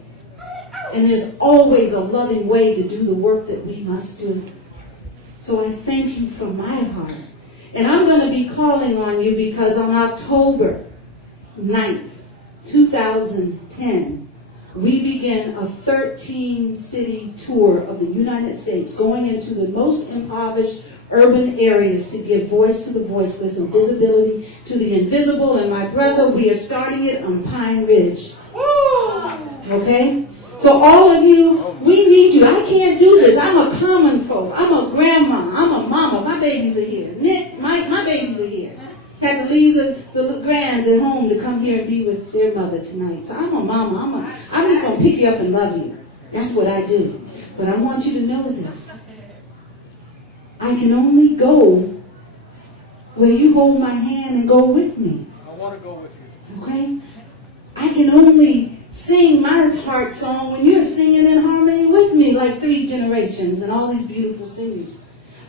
And there's always a loving way to do the work that we must do. So I thank you from my heart. And I'm going to be calling on you because on October 9th, 2010, we begin a 13-city tour of the United States, going into the most impoverished urban areas to give voice to the voiceless and visibility to the invisible. And my brother, we are starting it on Pine Ridge. Okay? So all of you, we need you. I can't do this. I'm a common folk. I'm a grandma. I'm a mama. My babies are here. Nick, my babies are here. Had to leave the grands at home to come here and be with their mother tonight. So I'm a mama. I'm just going to pick you up and love you. That's what I do. But I want you to know this. I can only go where you hold my hand and go with me. I want to go with you. Okay? I can only sing my heart song when you're singing in harmony with me, like 3 generations and all these beautiful singers.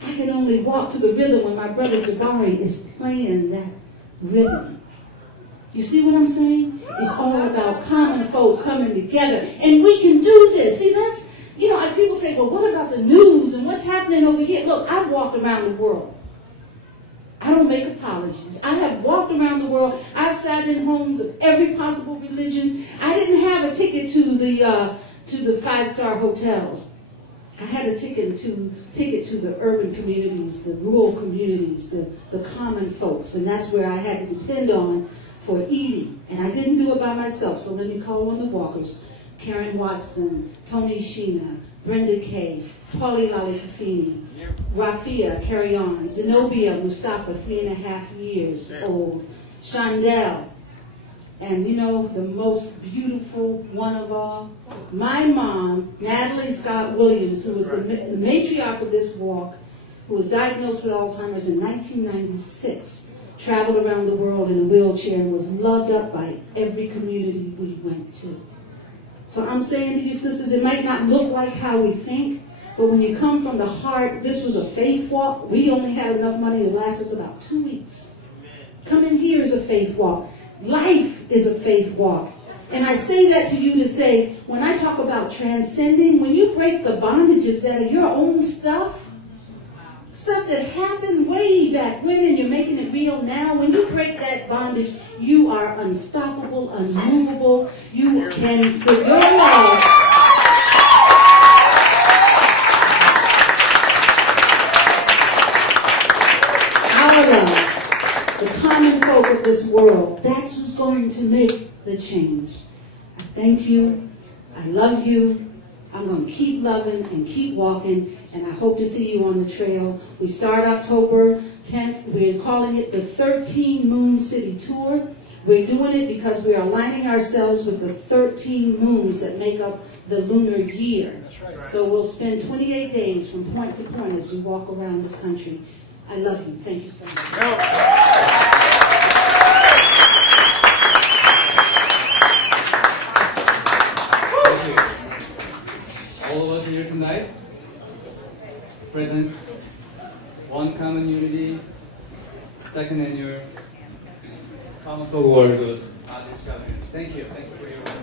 I can only walk to the rhythm when my brother Jabari is playing that rhythm. You see what I'm saying? It's all about common folk coming together. And we can do this. See, that's, you know, people say, well, what about the news and what's happening over here? Look, I've walked around the world. I don't make apologies. I have walked around the world. I've sat in homes of every possible religion. I didn't have a ticket to the 5-star hotels. I had a ticket to the urban communities, the rural communities, the common folks, and that's where I had to depend on for eating. And I didn't do it by myself, so let me call on the walkers. Karen Watson, Tony Sheena, Brenda Kay, Paulie Lalikafini, Rafia Carry On, Zenobia Mustafa, 3.5 years old, Shondell, and you know, the most beautiful one of all, my mom, Natalie Scott Williams, who was the matriarch of this walk, who was diagnosed with Alzheimer's in 1996, traveled around the world in a wheelchair and was loved up by every community we went to. So I'm saying to you, sisters, it might not look like how we think, but when you come from the heart, this was a faith walk. We only had enough money to last us about 2 weeks. Coming here is a faith walk. Life is a faith walk. And I say that to you to say, when I talk about transcending, when you break the bondages that are your own stuff that happened way back when and you're making it real now, when you break that bondage, you are unstoppable, unmovable. You can, with your love, our love, the common folk of this world, that's who's going to make the change. I thank you. I love you. I'm going to keep loving and keep walking, and I hope to see you on the trail. We start October 10th. We're calling it the 13 Moon City Tour. We're doing it because we are aligning ourselves with the 13 moons that make up the lunar year. So we'll spend 28 days from point to point as we walk around this country. I love you. Thank you so much. All of us here tonight present one common unity, second annual Common Folk Award goes to these governors. Thank you. Thank you for your work.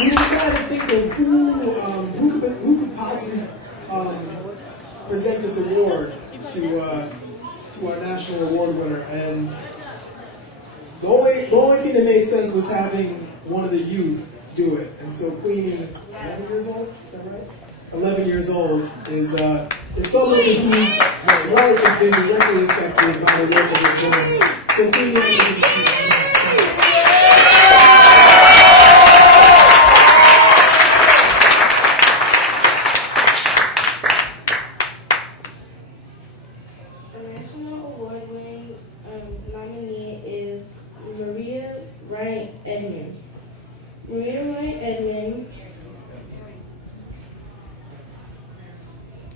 We were trying to think of who could possibly present this award to our national award winner, and the only thing that made sense was having one of the youth do it. And so Queenie, 11 years old, is that right? 11 years old is somebody whose life has been directly affected by the work of this woman. So Queenie, Maria Wright Edmond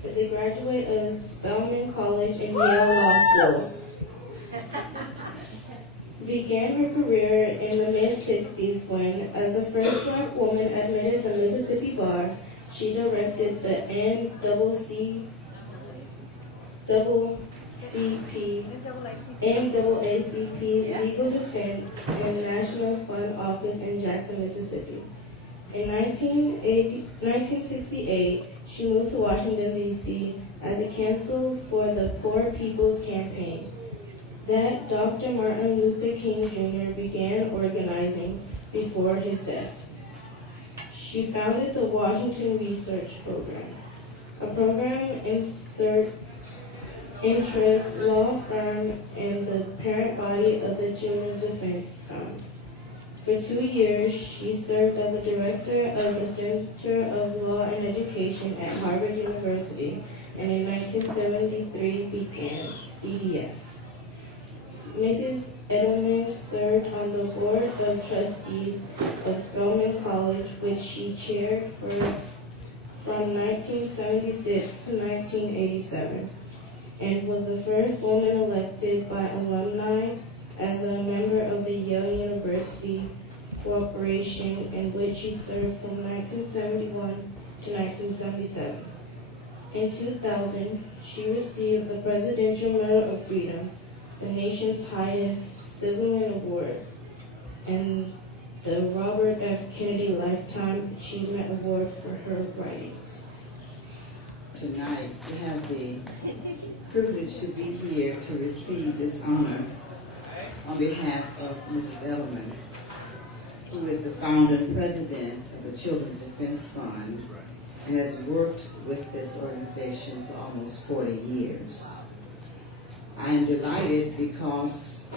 is a graduate of Spelman College and Yale Law School. Began her career in the mid-60s when, as the first black woman admitted the Mississippi bar, she directed the NCCC NAACP Legal Defense and National Fund Office in Jackson, Mississippi. In 1968, she moved to Washington, D.C. as a counsel for the Poor People's Campaign that Dr. Martin Luther King Jr. began organizing before his death. She founded the Washington Research Program, a program interest law firm and the parent body of the Children's Defense Fund. For 2 years, she served as a director of the Center of Law and Education at Harvard University, and in 1973 began CDF. Mrs. Edelman served on the Board of Trustees of Spelman College, which she chaired from 1976 to 1987, and was the first woman elected by alumni as a member of the Yale University Corporation, in which she served from 1971 to 1977. In 2000, she received the Presidential Medal of Freedom, the nation's highest civilian award, and the Robert F. Kennedy Lifetime Achievement Award for her writings. Tonight, to have the privilege to be here to receive this honor on behalf of Mrs. Edelman, who is the founder and president of the Children's Defense Fund and has worked with this organization for almost 40 years. I am delighted because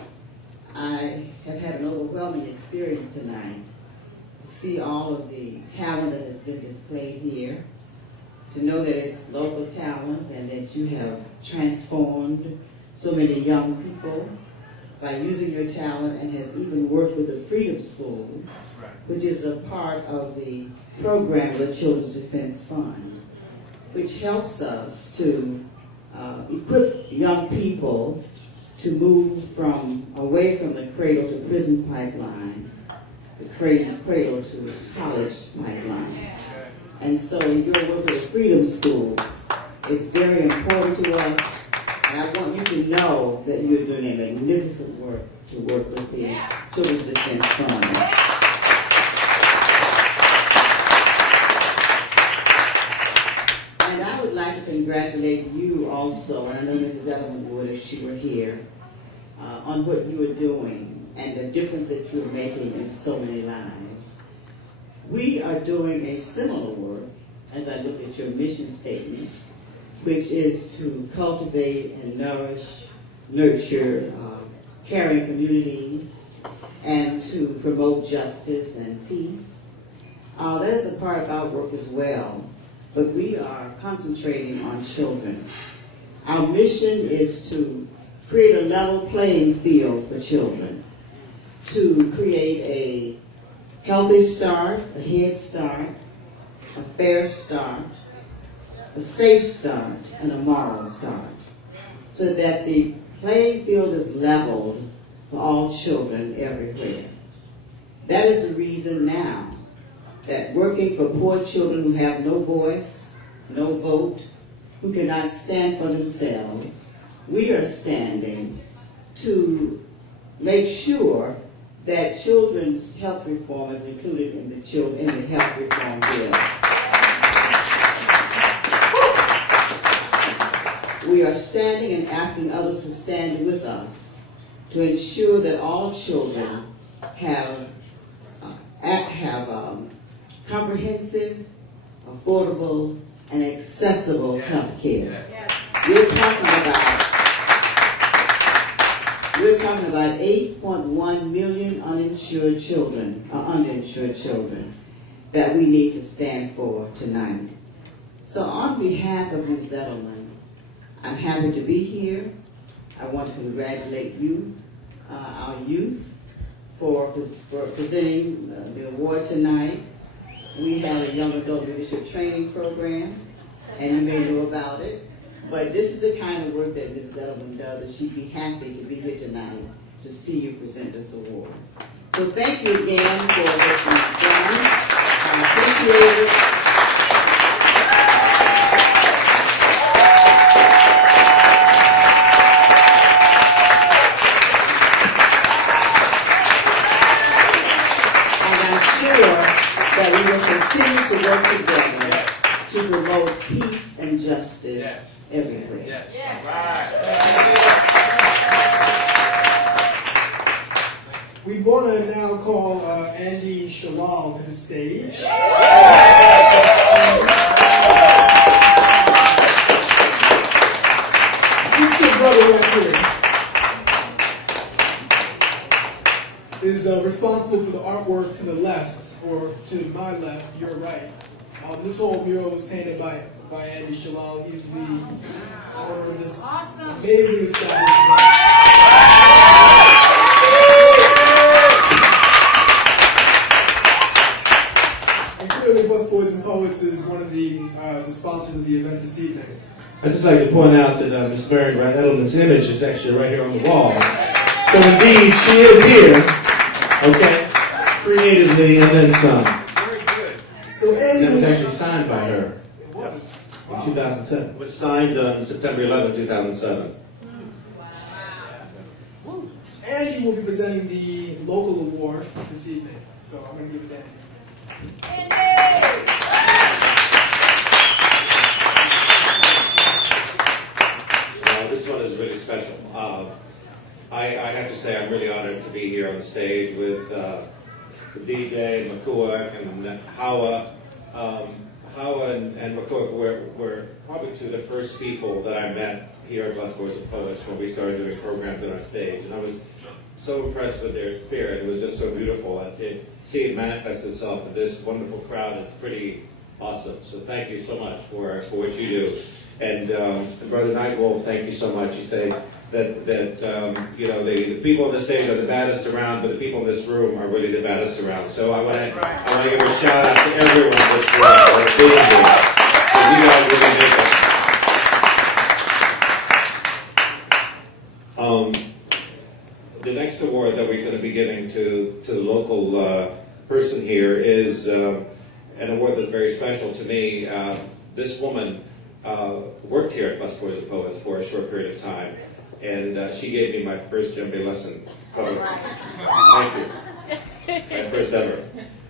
I have had an overwhelming experience tonight to see all of the talent that has been displayed here, to know that it's local talent and that you have transformed so many young people by using your talent, and has even worked with the Freedom School, which is a part of the program of the Children's Defense Fund, which helps us to equip young people to move away from the cradle to prison pipeline, the cradle to college pipeline. And so your work with the Freedom Schools is very important to us, and I want you to know that you're doing a magnificent work to work with the Children's Defense Fund. And I would like to congratulate you also, and I know Mrs. Edelman would if she were here, on what you are doing and the difference that you're making in so many lives. We are doing a similar work, as I look at your mission statement, which is to cultivate and nourish, nurture caring communities, and to promote justice and peace. That is a part of our work as well, but we are concentrating on children. Our mission is to create a level playing field for children, to create a healthy start, a head start, a fair start, a safe start, and a moral start, so that the playing field is leveled for all children everywhere. That is the reason now that working for poor children who have no voice, no vote, who cannot stand for themselves, we are standing to make sure that children's health reform is included in the health reform bill. We are standing and asking others to stand with us to ensure that all children have comprehensive, affordable, and accessible health care. We're talking about 8.1 million uninsured children, or underinsured children, that we need to stand for tonight. So on behalf of Ms. Edelman, I'm happy to be here. I want to congratulate you, our youth, for presenting the award tonight. We have a young adult leadership training program, and you may know about it. But this is the kind of work that Mrs. Edelman does, and she'd be happy to be here tonight to see you present this award. So thank you again for what you've done. I appreciate it. We want to now call Andy Shalal to the stage. This kid brother right here is responsible for the artwork to the left, or to my left, your right. This whole mural was painted by Andy Shalal. He's the owner of this amazing establishment. And clearly, Busboys and Poets is one of the sponsors of the event this evening. I'd just like to point out that Miss Mary Wright Edelman's image is actually right here on the wall. So indeed, she is here, okay, creatively and then some. Very good. So Andy, That was actually signed by her it was. in 2007. It was signed on September 11, 2007. Andy will be presenting the local award this evening, so I'm going to give it to Andy. This one is really special. I have to say I'm really honored to be here on the stage with DJ and Makua and Hawa. Hawa and Makua were probably two of the first people that I met here at Busboys and Poets when we started doing programs on our stage. And I was so impressed with their spirit. It was just so beautiful. And to see it manifest itself in this wonderful crowd is pretty awesome. So thank you so much for what you do. And Brother Nightwolf, thank you so much. You say that you know the people on the stage are the baddest around, but the people in this room are really the baddest around. So I want to give a shout out to everyone in this room for being here. You guys really make it. The next award that we're going to be giving to the local person here is an award that's very special to me. This woman worked here at Busboys and Poets for a short period of time, and she gave me my first djembe lesson. So, thank you. My first ever.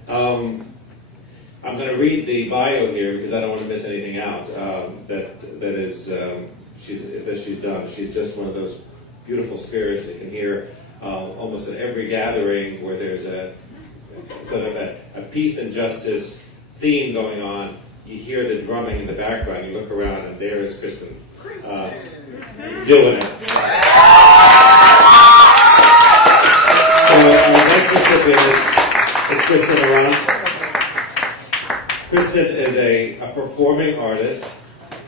I'm going to read the bio here because I don't want to miss anything out that she's done. She's just one of those beautiful spirits that can hear almost at every gathering where there's a sort of a peace and justice theme going on. You hear the drumming in the background, you look around, and there is Kristen doing it. So our next recipient is Kristen Arant. Kristen is a performing artist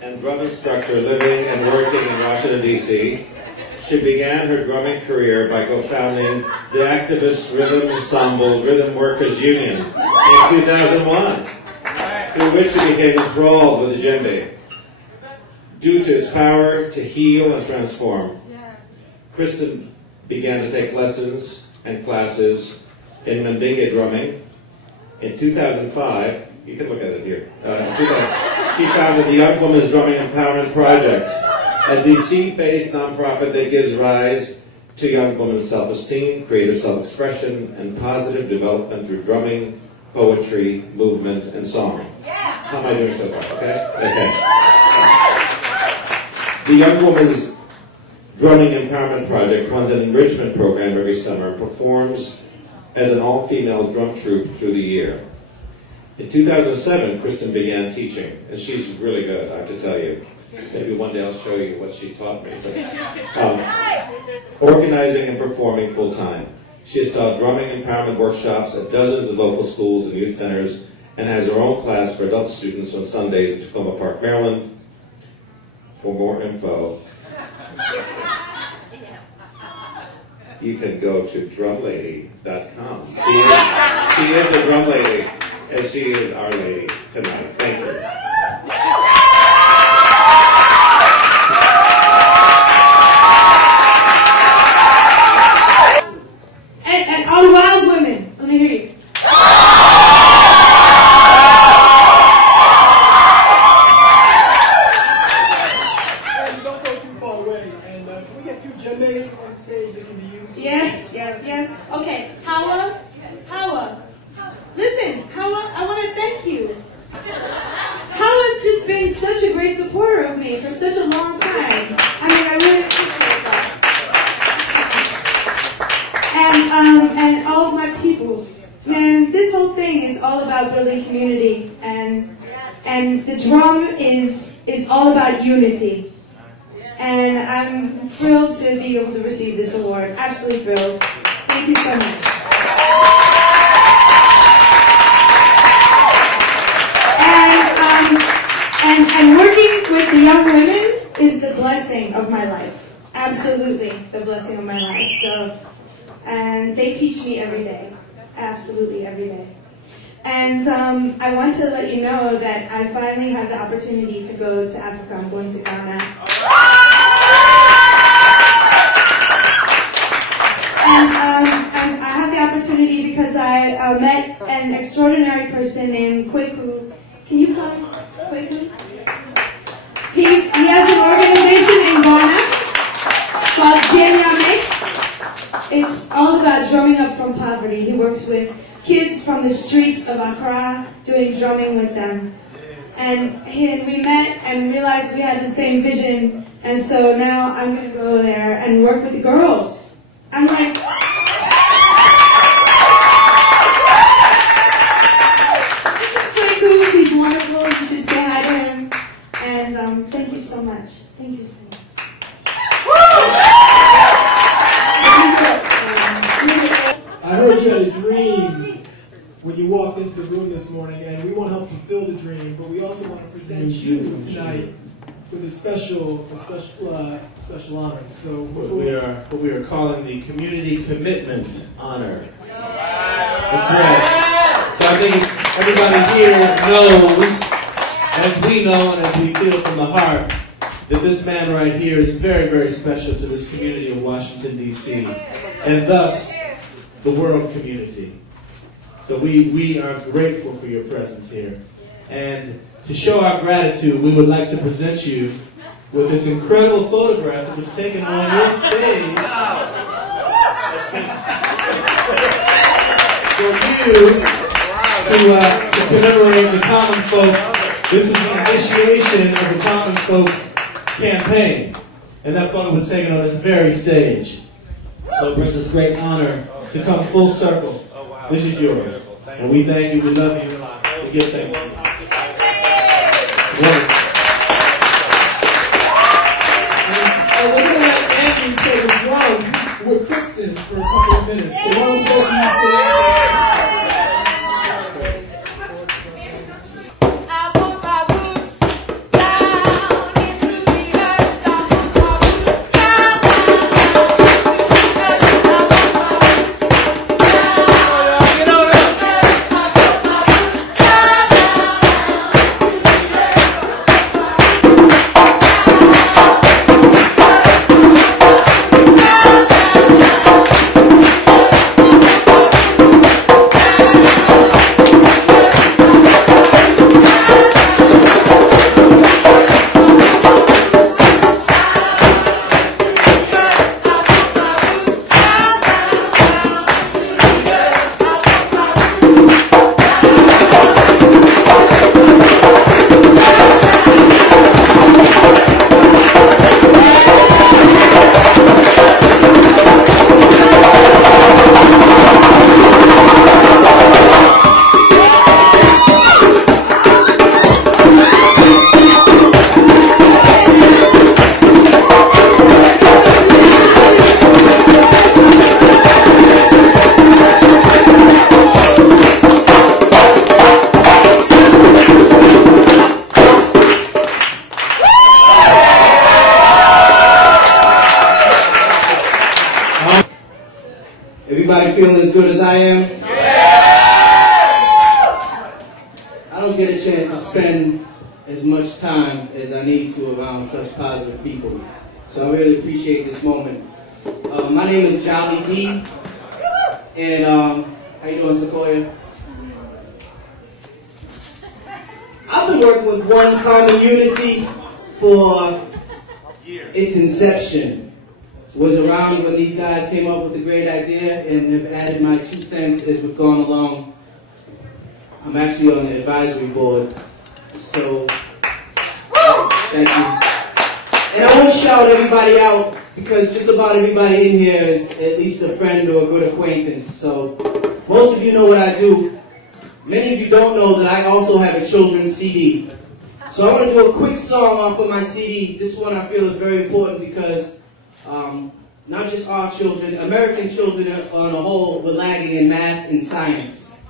and drum instructor living and working in Washington, D.C. She began her drumming career by co-founding the activist rhythm ensemble Rhythm Workers Union in 2001. Through which she became enthralled with the djembe, due to its power to heal and transform. Kristen began to take lessons and classes in Mandinga drumming. In 2005, you can look at it here, she founded the Young Women's Drumming Empowerment Project, a DC-based nonprofit that gives rise to young women's self-esteem, creative self-expression, and positive development through drumming, poetry, movement, and song. How am I doing so far? Okay? Okay. The Young Women's Drumming Empowerment Project runs an enrichment program every summer and performs as an all-female drum troupe through the year. In 2007, Kristen began teaching, and she's really good, I have to tell you. Maybe one day I'll show you what she taught me. But, organizing and performing full-time. She has taught drumming empowerment workshops at dozens of local schools and youth centers, and has her own class for adult students on Sundays in Tacoma Park, Maryland. For more info, you can go to drumlady.com. She is the drum lady, and she is our lady tonight. Thank you. And all the wild women, let me hear you. Don't go too far away. And can we get two djembes on the stage that can be used? Yes. Okay, Hawa. Listen, Hawa, I want to thank you. Hawa's just just been such a great supporter of me for such a long time. I mean, I really appreciate that. And all of my peoples. Man, this whole thing is all about building community, and the drum is all about unity. And I'm thrilled to be able to receive this award. Absolutely thrilled. Thank you so much. And working with the young women is the blessing of my life. Absolutely the blessing of my life. So, and they teach me every day. Absolutely every day. And I want to let you know that I finally have the opportunity to go to Africa. I'm going to Ghana. And I have the opportunity because I met an extraordinary person named Kweku. Can you call him Kweku? He has an organization in Ghana called Jenyame. It's all about drumming up from poverty. He works with kids from the streets of Accra, doing drumming with them. And we met and realized we had the same vision. And so now I'm going to go there and work with the girls. I'm like, this is Kweku. He's wonderful. You should say hi to him. And thank you so much. Thank you so much. I heard you had a dream when you walked into the room this morning, and we want to help fulfill the dream, but we also want to present you tonight with a special honor. So what we are calling the Community Commitment Honor. That's right. So I think everybody here knows, as we know and as we feel from the heart, that this man right here is very, very special to this community of Washington, D.C., and thus the world community. So we are grateful for your presence here. And to show our gratitude, we would like to present you with this incredible photograph that was taken on your stage for you to commemorate the Common Folk. This was the initiation of the Common Folk campaign. And that photo was taken on this very stage. So it brings us great honor to come full circle. This is yours. And we thank you, we love you, we give thanks to you. And we're going to let Andy take a drum with Kristen for a couple of minutes. So why don't we go Everybody feeling as good as I am? I don't get a chance to spend as much time as I need to around such positive people. So I really appreciate this moment. My name is Jolly D. And how you doing, Sequoia? I've been working with One Common Unity for its inception. Was around when these guys came up with the great idea and have added my 2 cents as we've gone along. I'm actually on the advisory board. So Thank you. And I want to shout everybody out because just about everybody in here is at least a friend or a good acquaintance. So most of you know what I do. Many of you don't know that I also have a children's CD. So I want to do a quick song off of my CD. This one I feel is very important because not just our children, American children on a whole were lagging in math and science.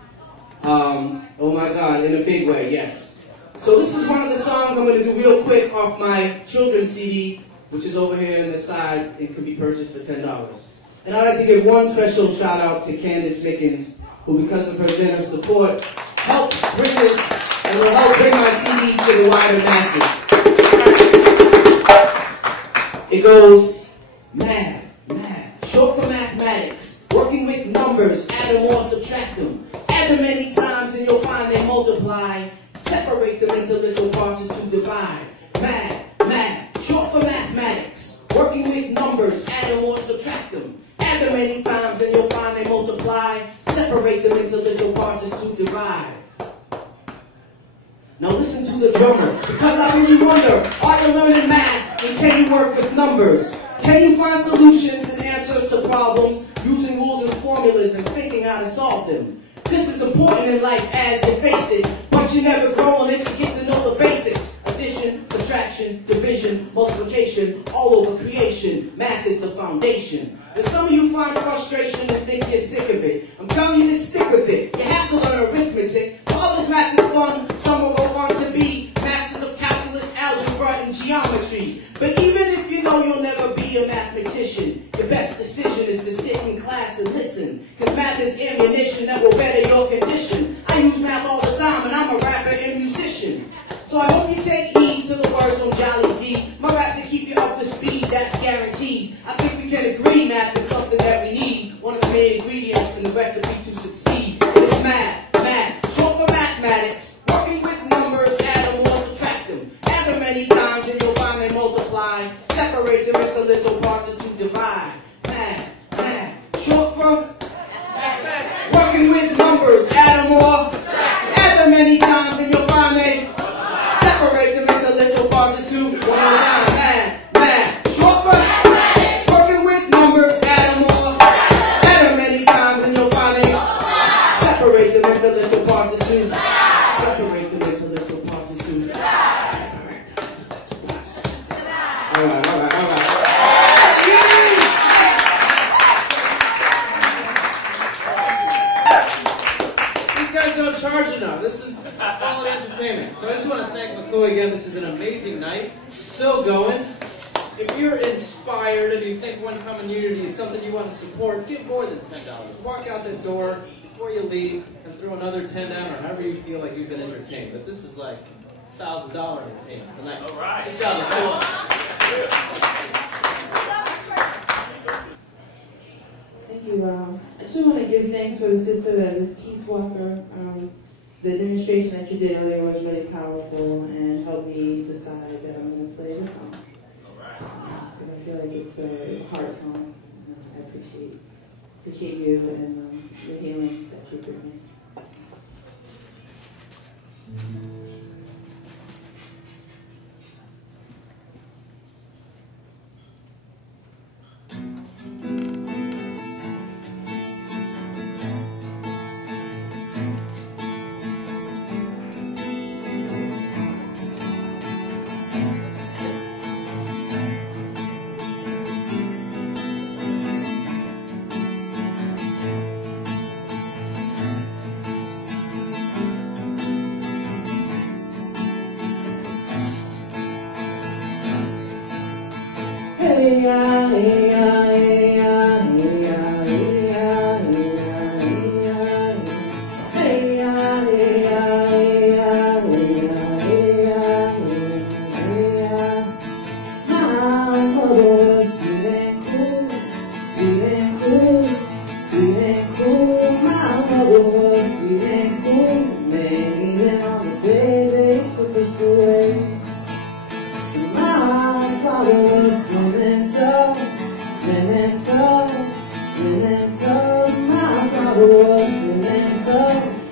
Oh my God, in a big way, yes. So this is one of the songs I'm going to do real quick off my children's CD, which is over here on the side and can be purchased for $10. And I'd like to give one special shout out to Candace Mickens, who because of her generous support helps bring this and will help bring my CD to the wider masses. It goes, math, short for mathematics, working with numbers, add them or subtract them. Add them many times and you'll find they multiply. Separate them into little parts to divide. Math, short for mathematics. Working with numbers, add them or subtract them. Add them many times and you'll find they multiply. Separate them into little parts to divide. Now listen to the drummer, because I really wonder, are you learning math and can you work with numbers? Can you find solutions and answers to problems using rules and formulas and thinking how to solve them? This is important in life as you face it, but you never grow unless you get to know the basics. Addition, subtraction, division, multiplication, all over creation. Math is the foundation. And some of you find frustration and think you're sick of it. I'm telling you to stick with it. You have to learn arithmetic. For others, math is fun. Some will go on to be masters of calculus, algebra, and geometry. But even if you know you'll never be a mathematician, your best decision is to sit in class and listen. Because math is ammunition that will better your condition. I use math all the time, and I'm a rapper and musician. So I hope you take heed to the words from Jolly D. My rap to keep you up to speed, that's guaranteed. I think we can agree math is something that we need. One of the main ingredients in the recipe to succeed. It's math, short for mathematics. Working with numbers, add them or subtract them. Add them many times and you'll find they multiply. Separate them into little parts to divide. Math, short for working with numbers, add them or add them many times and you'll find they separate them into little parts to one more time. Math, short for working with numbers, add them or add them many times and you'll find they separate them into little parts to separate them into little parts to separate them into little parts. All right. Don't charge enough. This is quality entertainment. So I just want to thank McCoy again. This is an amazing night. Still going. If you're inspired and you think One Common Unity is something you want to support, give more than $10. Walk out the door before you leave and throw another $10 down or however you feel like you've been entertained. But this is like $1,000 entertainment tonight. All right. Good job, McCoy. Thank you. I just want to give thanks for the sister that is Peace Walker. The demonstration that you did earlier was really powerful and helped me decide that I'm going to play this song. Because I feel like it's a heart song. I appreciate you and the healing that you bring me.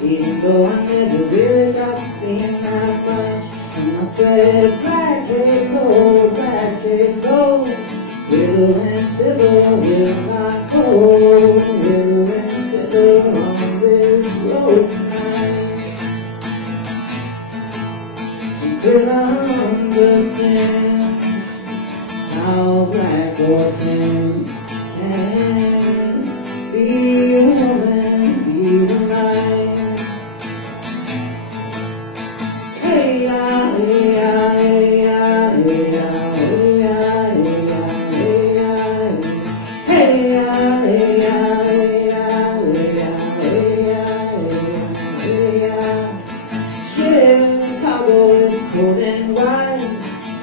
Even though I never really got to see him that much, and I said, Cape Cold, Black Cape Cold. Willow and fiddle will not go. Willow and fiddle on this road tonight. Until I understand how black orphan can be a woman, be the light. Hey ya, hey ya, hey ya, hey ya, hey ya, hey ya, hey ya, hey ya, hey ya, hey ya, hey ya, hey ya, hey ya. Chicago is cold and white,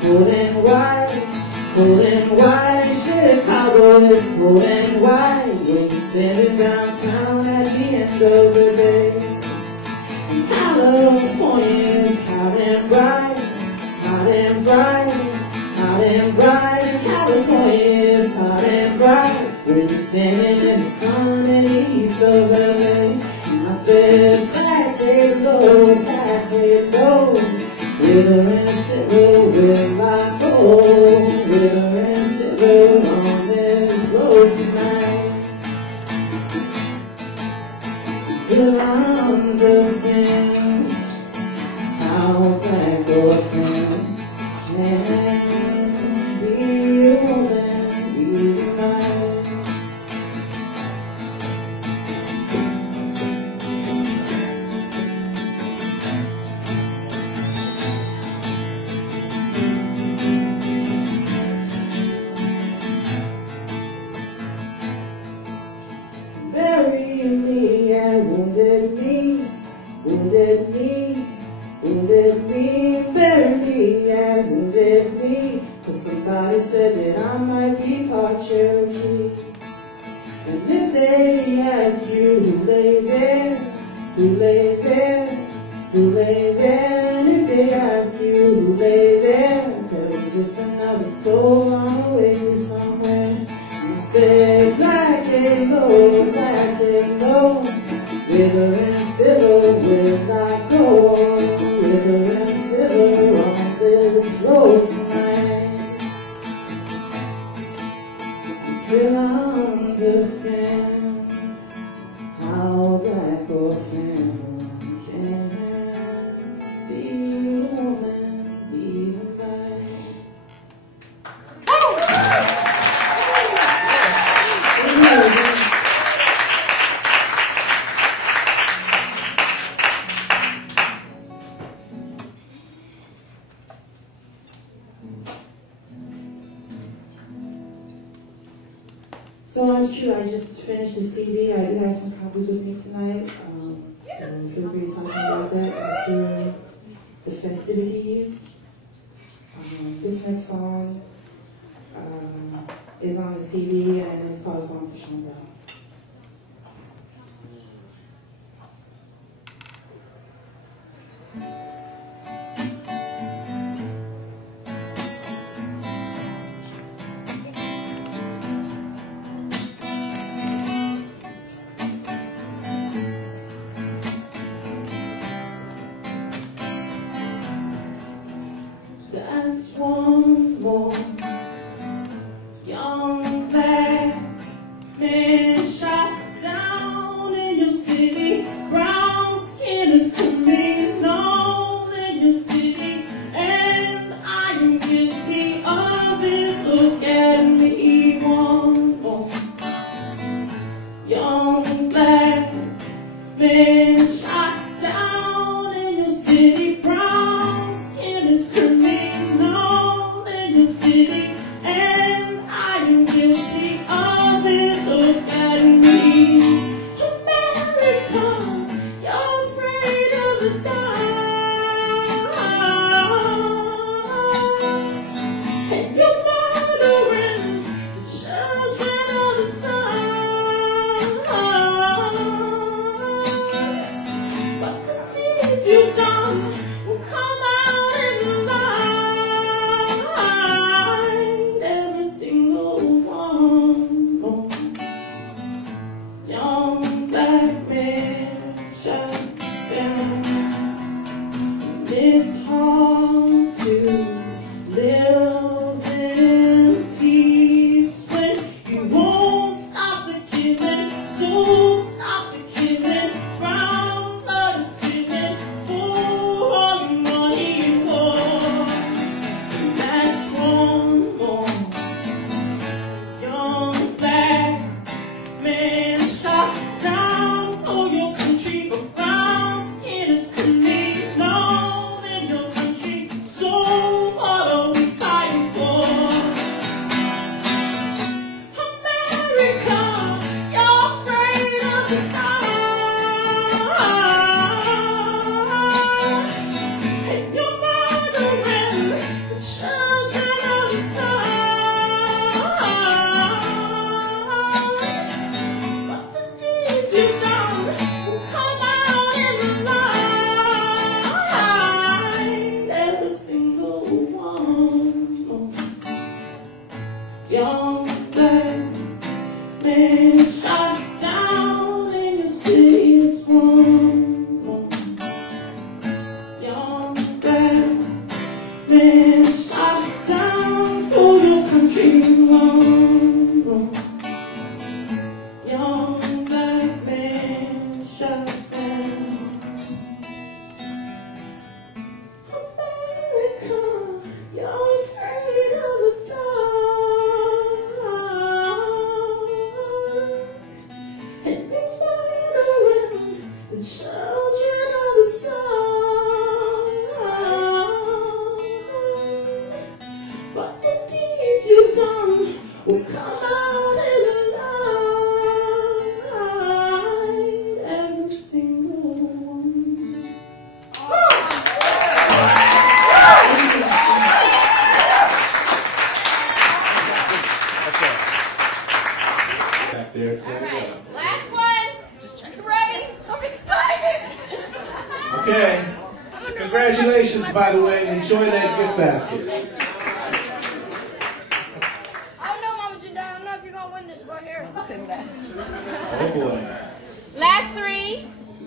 cold and white, cold and white. Chicago is cold and white. When you're standing downtown at the end of the day. California is hot and bright, hot and bright, hot and bright. California is hot and bright. When you're standing in the sun in the east of LA. I said, black Cape Cold, black Cape Cold. Willow and fiddle will I go. Willow and fiddle on this road tonight. Till I understand how black orphan can be a woman, be the light. Bury me and wounded me, wounded me, wounded me. Bury me and wounded me. 'Cause somebody said that I might be part Cherokee. And if they ask you who lay there, who lay there, who lay there, and if they ask you who lay there, tell them just another soul on the way to somewhere. I said, black and gold, black and gold. Willow and fiddle will not go. Willow and fiddle on this road tonight. Until I understand how black orphan can be a woman, be the light. So it's true, I just finished the CD. I do have some copies with me tonight. So feel free to talk about that after the festivities. This next song is on the CD and it's called Song for Sean Bell. That's one more young black man. Young black man shot down in your city, it's wrong. Young black man shot down for your country, wrong. Young black man shot down. America, you're afraid of the dark, and they fight around the children of the sun. But the deeds you've done will come out in the light, every single one. Back there, it's All gonna right, go. last one. You ready? I'm excited. Okay. Congratulations, by the way. Enjoy that gift basket. I don't know, Mama Jindal. I don't know if you're gonna win this right here. Sing that. Oh boy. Last three.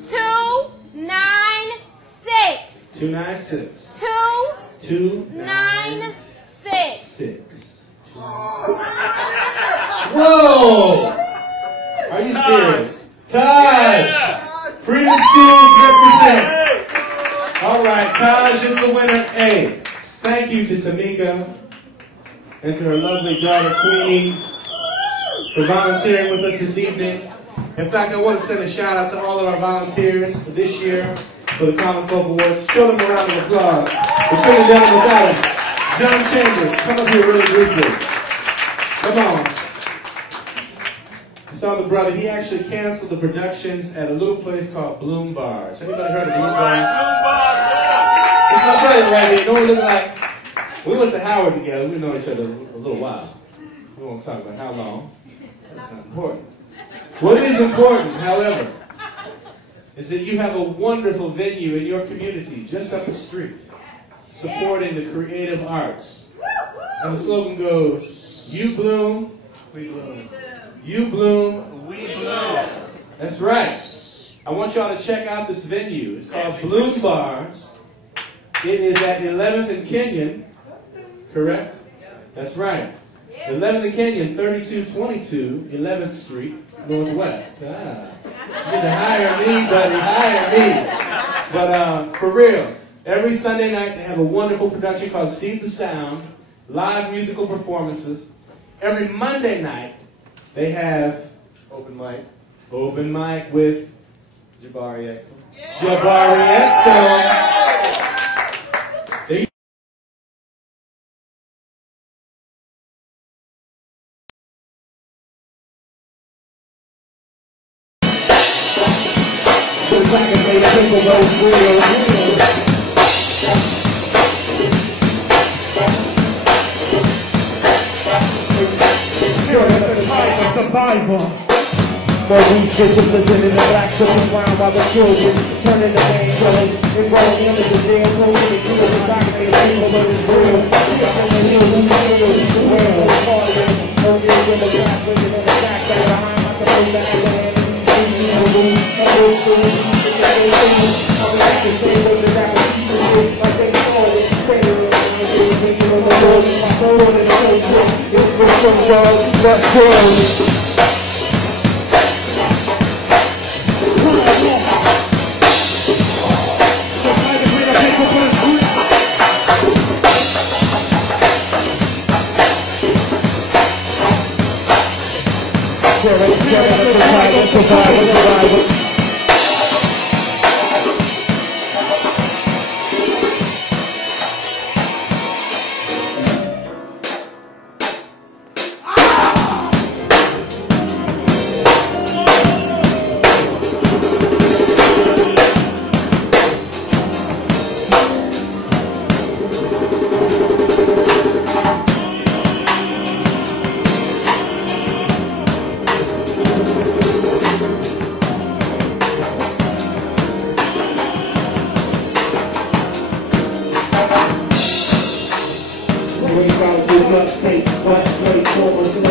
296. 296. 296. 296. Whoa! Are you serious? Taj! Freedom Schools represent. All right, Taj is the winner. Hey, thank you to Tamika and to her lovely daughter, Queenie, for volunteering with us this evening. In fact, I want to send a shout out to all of our volunteers for this year for the Common Folk Awards. Show them a round of applause. We couldn't have done it without him. John Chambers, come up here really briefly. Come on. I saw the brother. He actually canceled the productions at a little place called Bloom Bars. Anybody heard of Bloom Bars? It's my brother right here. Don't look like. We went to Howard together. We know each other a little while. We won't talk about how long. That's not important. What is important, however, is that you have a wonderful venue in your community just up the street supporting the creative arts. And the slogan goes, you bloom, we bloom. You bloom, we bloom. That's right. I want y'all to check out this venue. It's called Bloom Bars. It is at 11th and Kenyon, correct? That's right. 11th and Kenyon, 3222 11th Street, Northwest. You get to hire me, buddy. Hire me. But for real, every Sunday night they have a wonderful production called Seed the Sound, live musical performances. Every Monday night they have open mic. Open mic with Jabari Exum. Jabari Exum. They Survivor. More research and listen in the black circles round by the children. Turning the main colors. Enroll images there. So in the crew of the document. People of this world. Shit from the hills and the hills. It's the world. Falling. Only in the grass. Living in the back. Back behind. I'm supposed to have the enemy. I'm old school. I'm like the same way that I was teaching. Like they call it. Thinking on the Lord. My soul is so good. It's for some God. But for survival.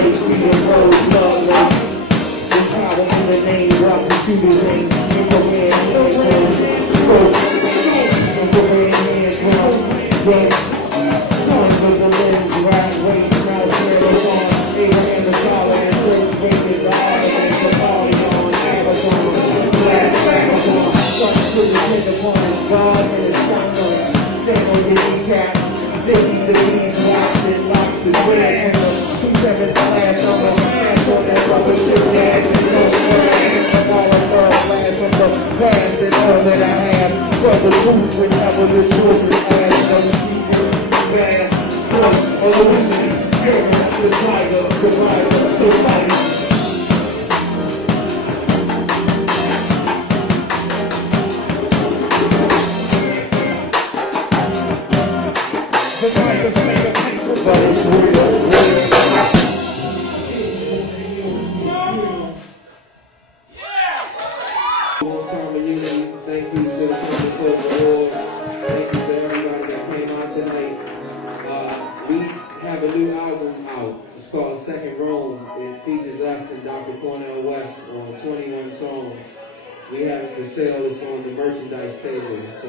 Praise freedom, rose, love, race. There's power in the name, rock the shooter's name. Infrared hands, stroke. Infrared hands, yeah. Guns of the lens, right, race, now Marathon. Abraham the Scholar and first rated the Argonauts, the Polygon, Amazon, Glass Amazon. Sun to the head upon his God and his sun. Stand on your kneecaps. City, the beans, watch it, locks the grass handle. 2/7 class on the hands on that rubber shit gas and no grass. All the first class on the past and all that I have. For the truth, whenever the children ask, no secret, fast. Plus, all the weakness, fearing the tiger, survivor, survivor. But it's real. Thank you to the Conservative Awards. Thank you to everybody that came out tonight. We have a new album out. It's called Second Rome. It features us and Dr. Cornel West on 21 songs. We have it for sale. It's on the merchandise table. So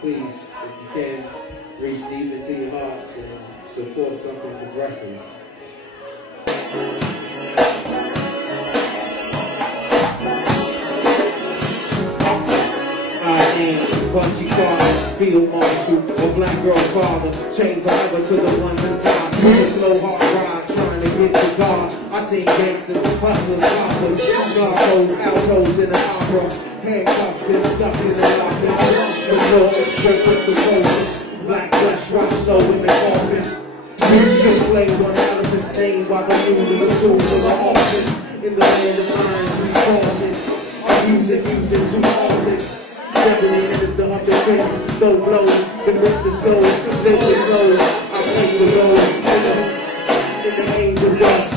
please, if you can, reach deep into your hearts and support something progressive. I am Bunchy Carter, field marshal, a black girl father, chained forever to the one beside. With a slow heart ride, trying to get to God. I seen gangsters, hustlers, hoppers, narcos, altos in the opera, handcuffed and stuck in the lockers. The Lord, dress up the roses, black flesh rock slow in the coffin. Music flames on elephant's name while the moon is a tool for the auction. In the land of minds, we caution. Our music too often. Memory is the upper face, low blow, the rip the soul, send the flow. I play the low, in the angel dust,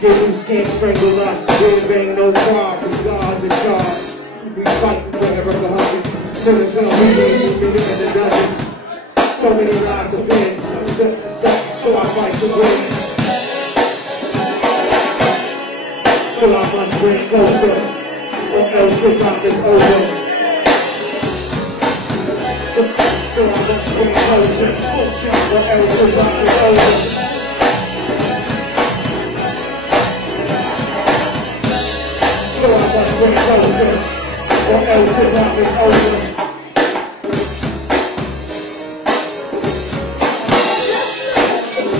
the loose can't strangle us. There ain't no car, cause God's in charge. We fight for Erica Hutchins, to the film, we live in the dozens. So many lives to bend, so I fight to win. So I must bring closer, or else the rock is over. So I must bring closer, or else the rock is over. So I must bring closer, or else the rock is over.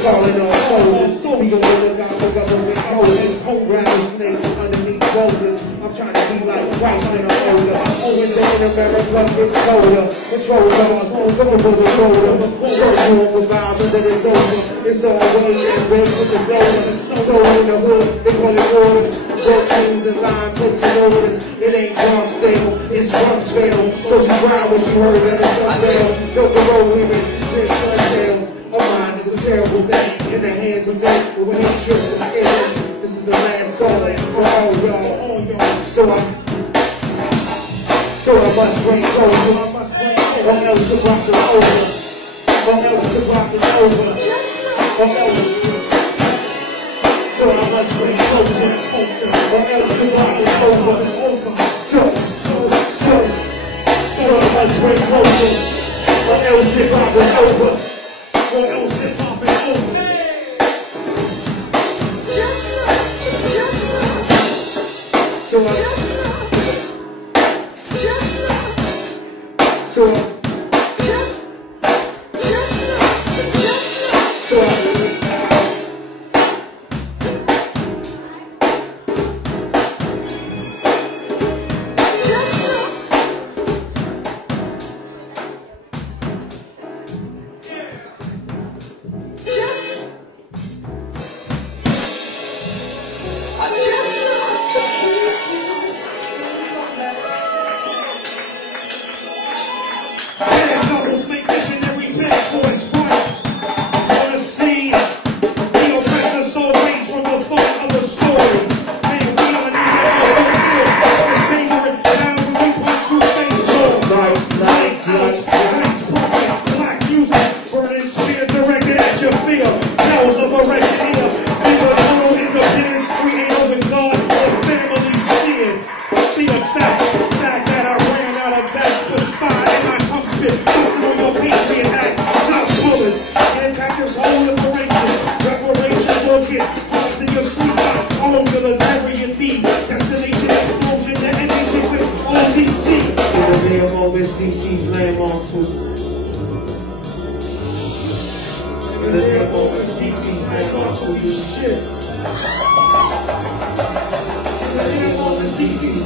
Calling on soldiers, we gon' look out for government holders, rattlesnakes underneath boulders. I'm trying to be like Christ when I'm older. Owens in America, it's colder. Control laws, government controller. Church room with vibes under the sofa. It's always red with the soda. So in the hood, they call it order. Jerk things and line puts and orders. It ain't wrong stale, it's Rumsfeld. So she cried when she heard that it's unveiled. Built the road women, just unveiled. A mind is a terrible thing in the hands of men who hate trips and scales. This is the last call for all y'all. So I must bring closer, or else the rock is over. Or else the rock is over. Or else. So I must bring closer, or else the rock is over. So I must bring closer, or else the rock is over. Or else hip hop is over. Just love. So just love. Just love. So just love. So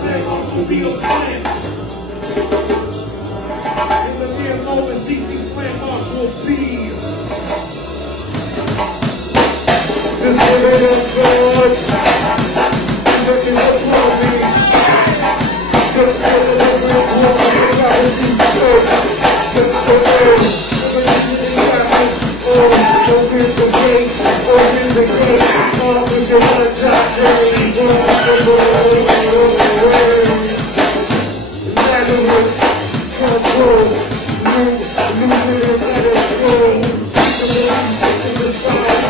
landmarks will be a plant. In the near moments, DC's landmarks will be. Just give it up, George. Looking up for me. Just give it up, George. Gotta see George. Open the gate, open the gate. Officer on the top, Jerry. Control, losing it at a school. In the sky.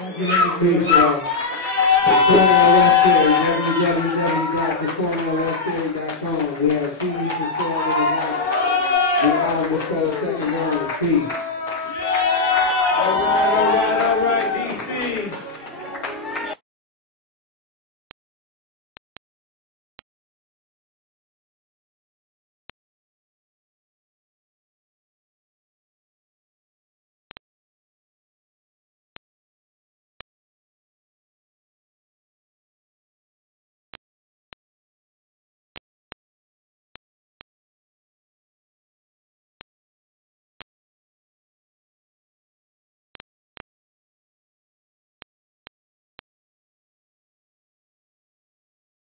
Thank you, ladies.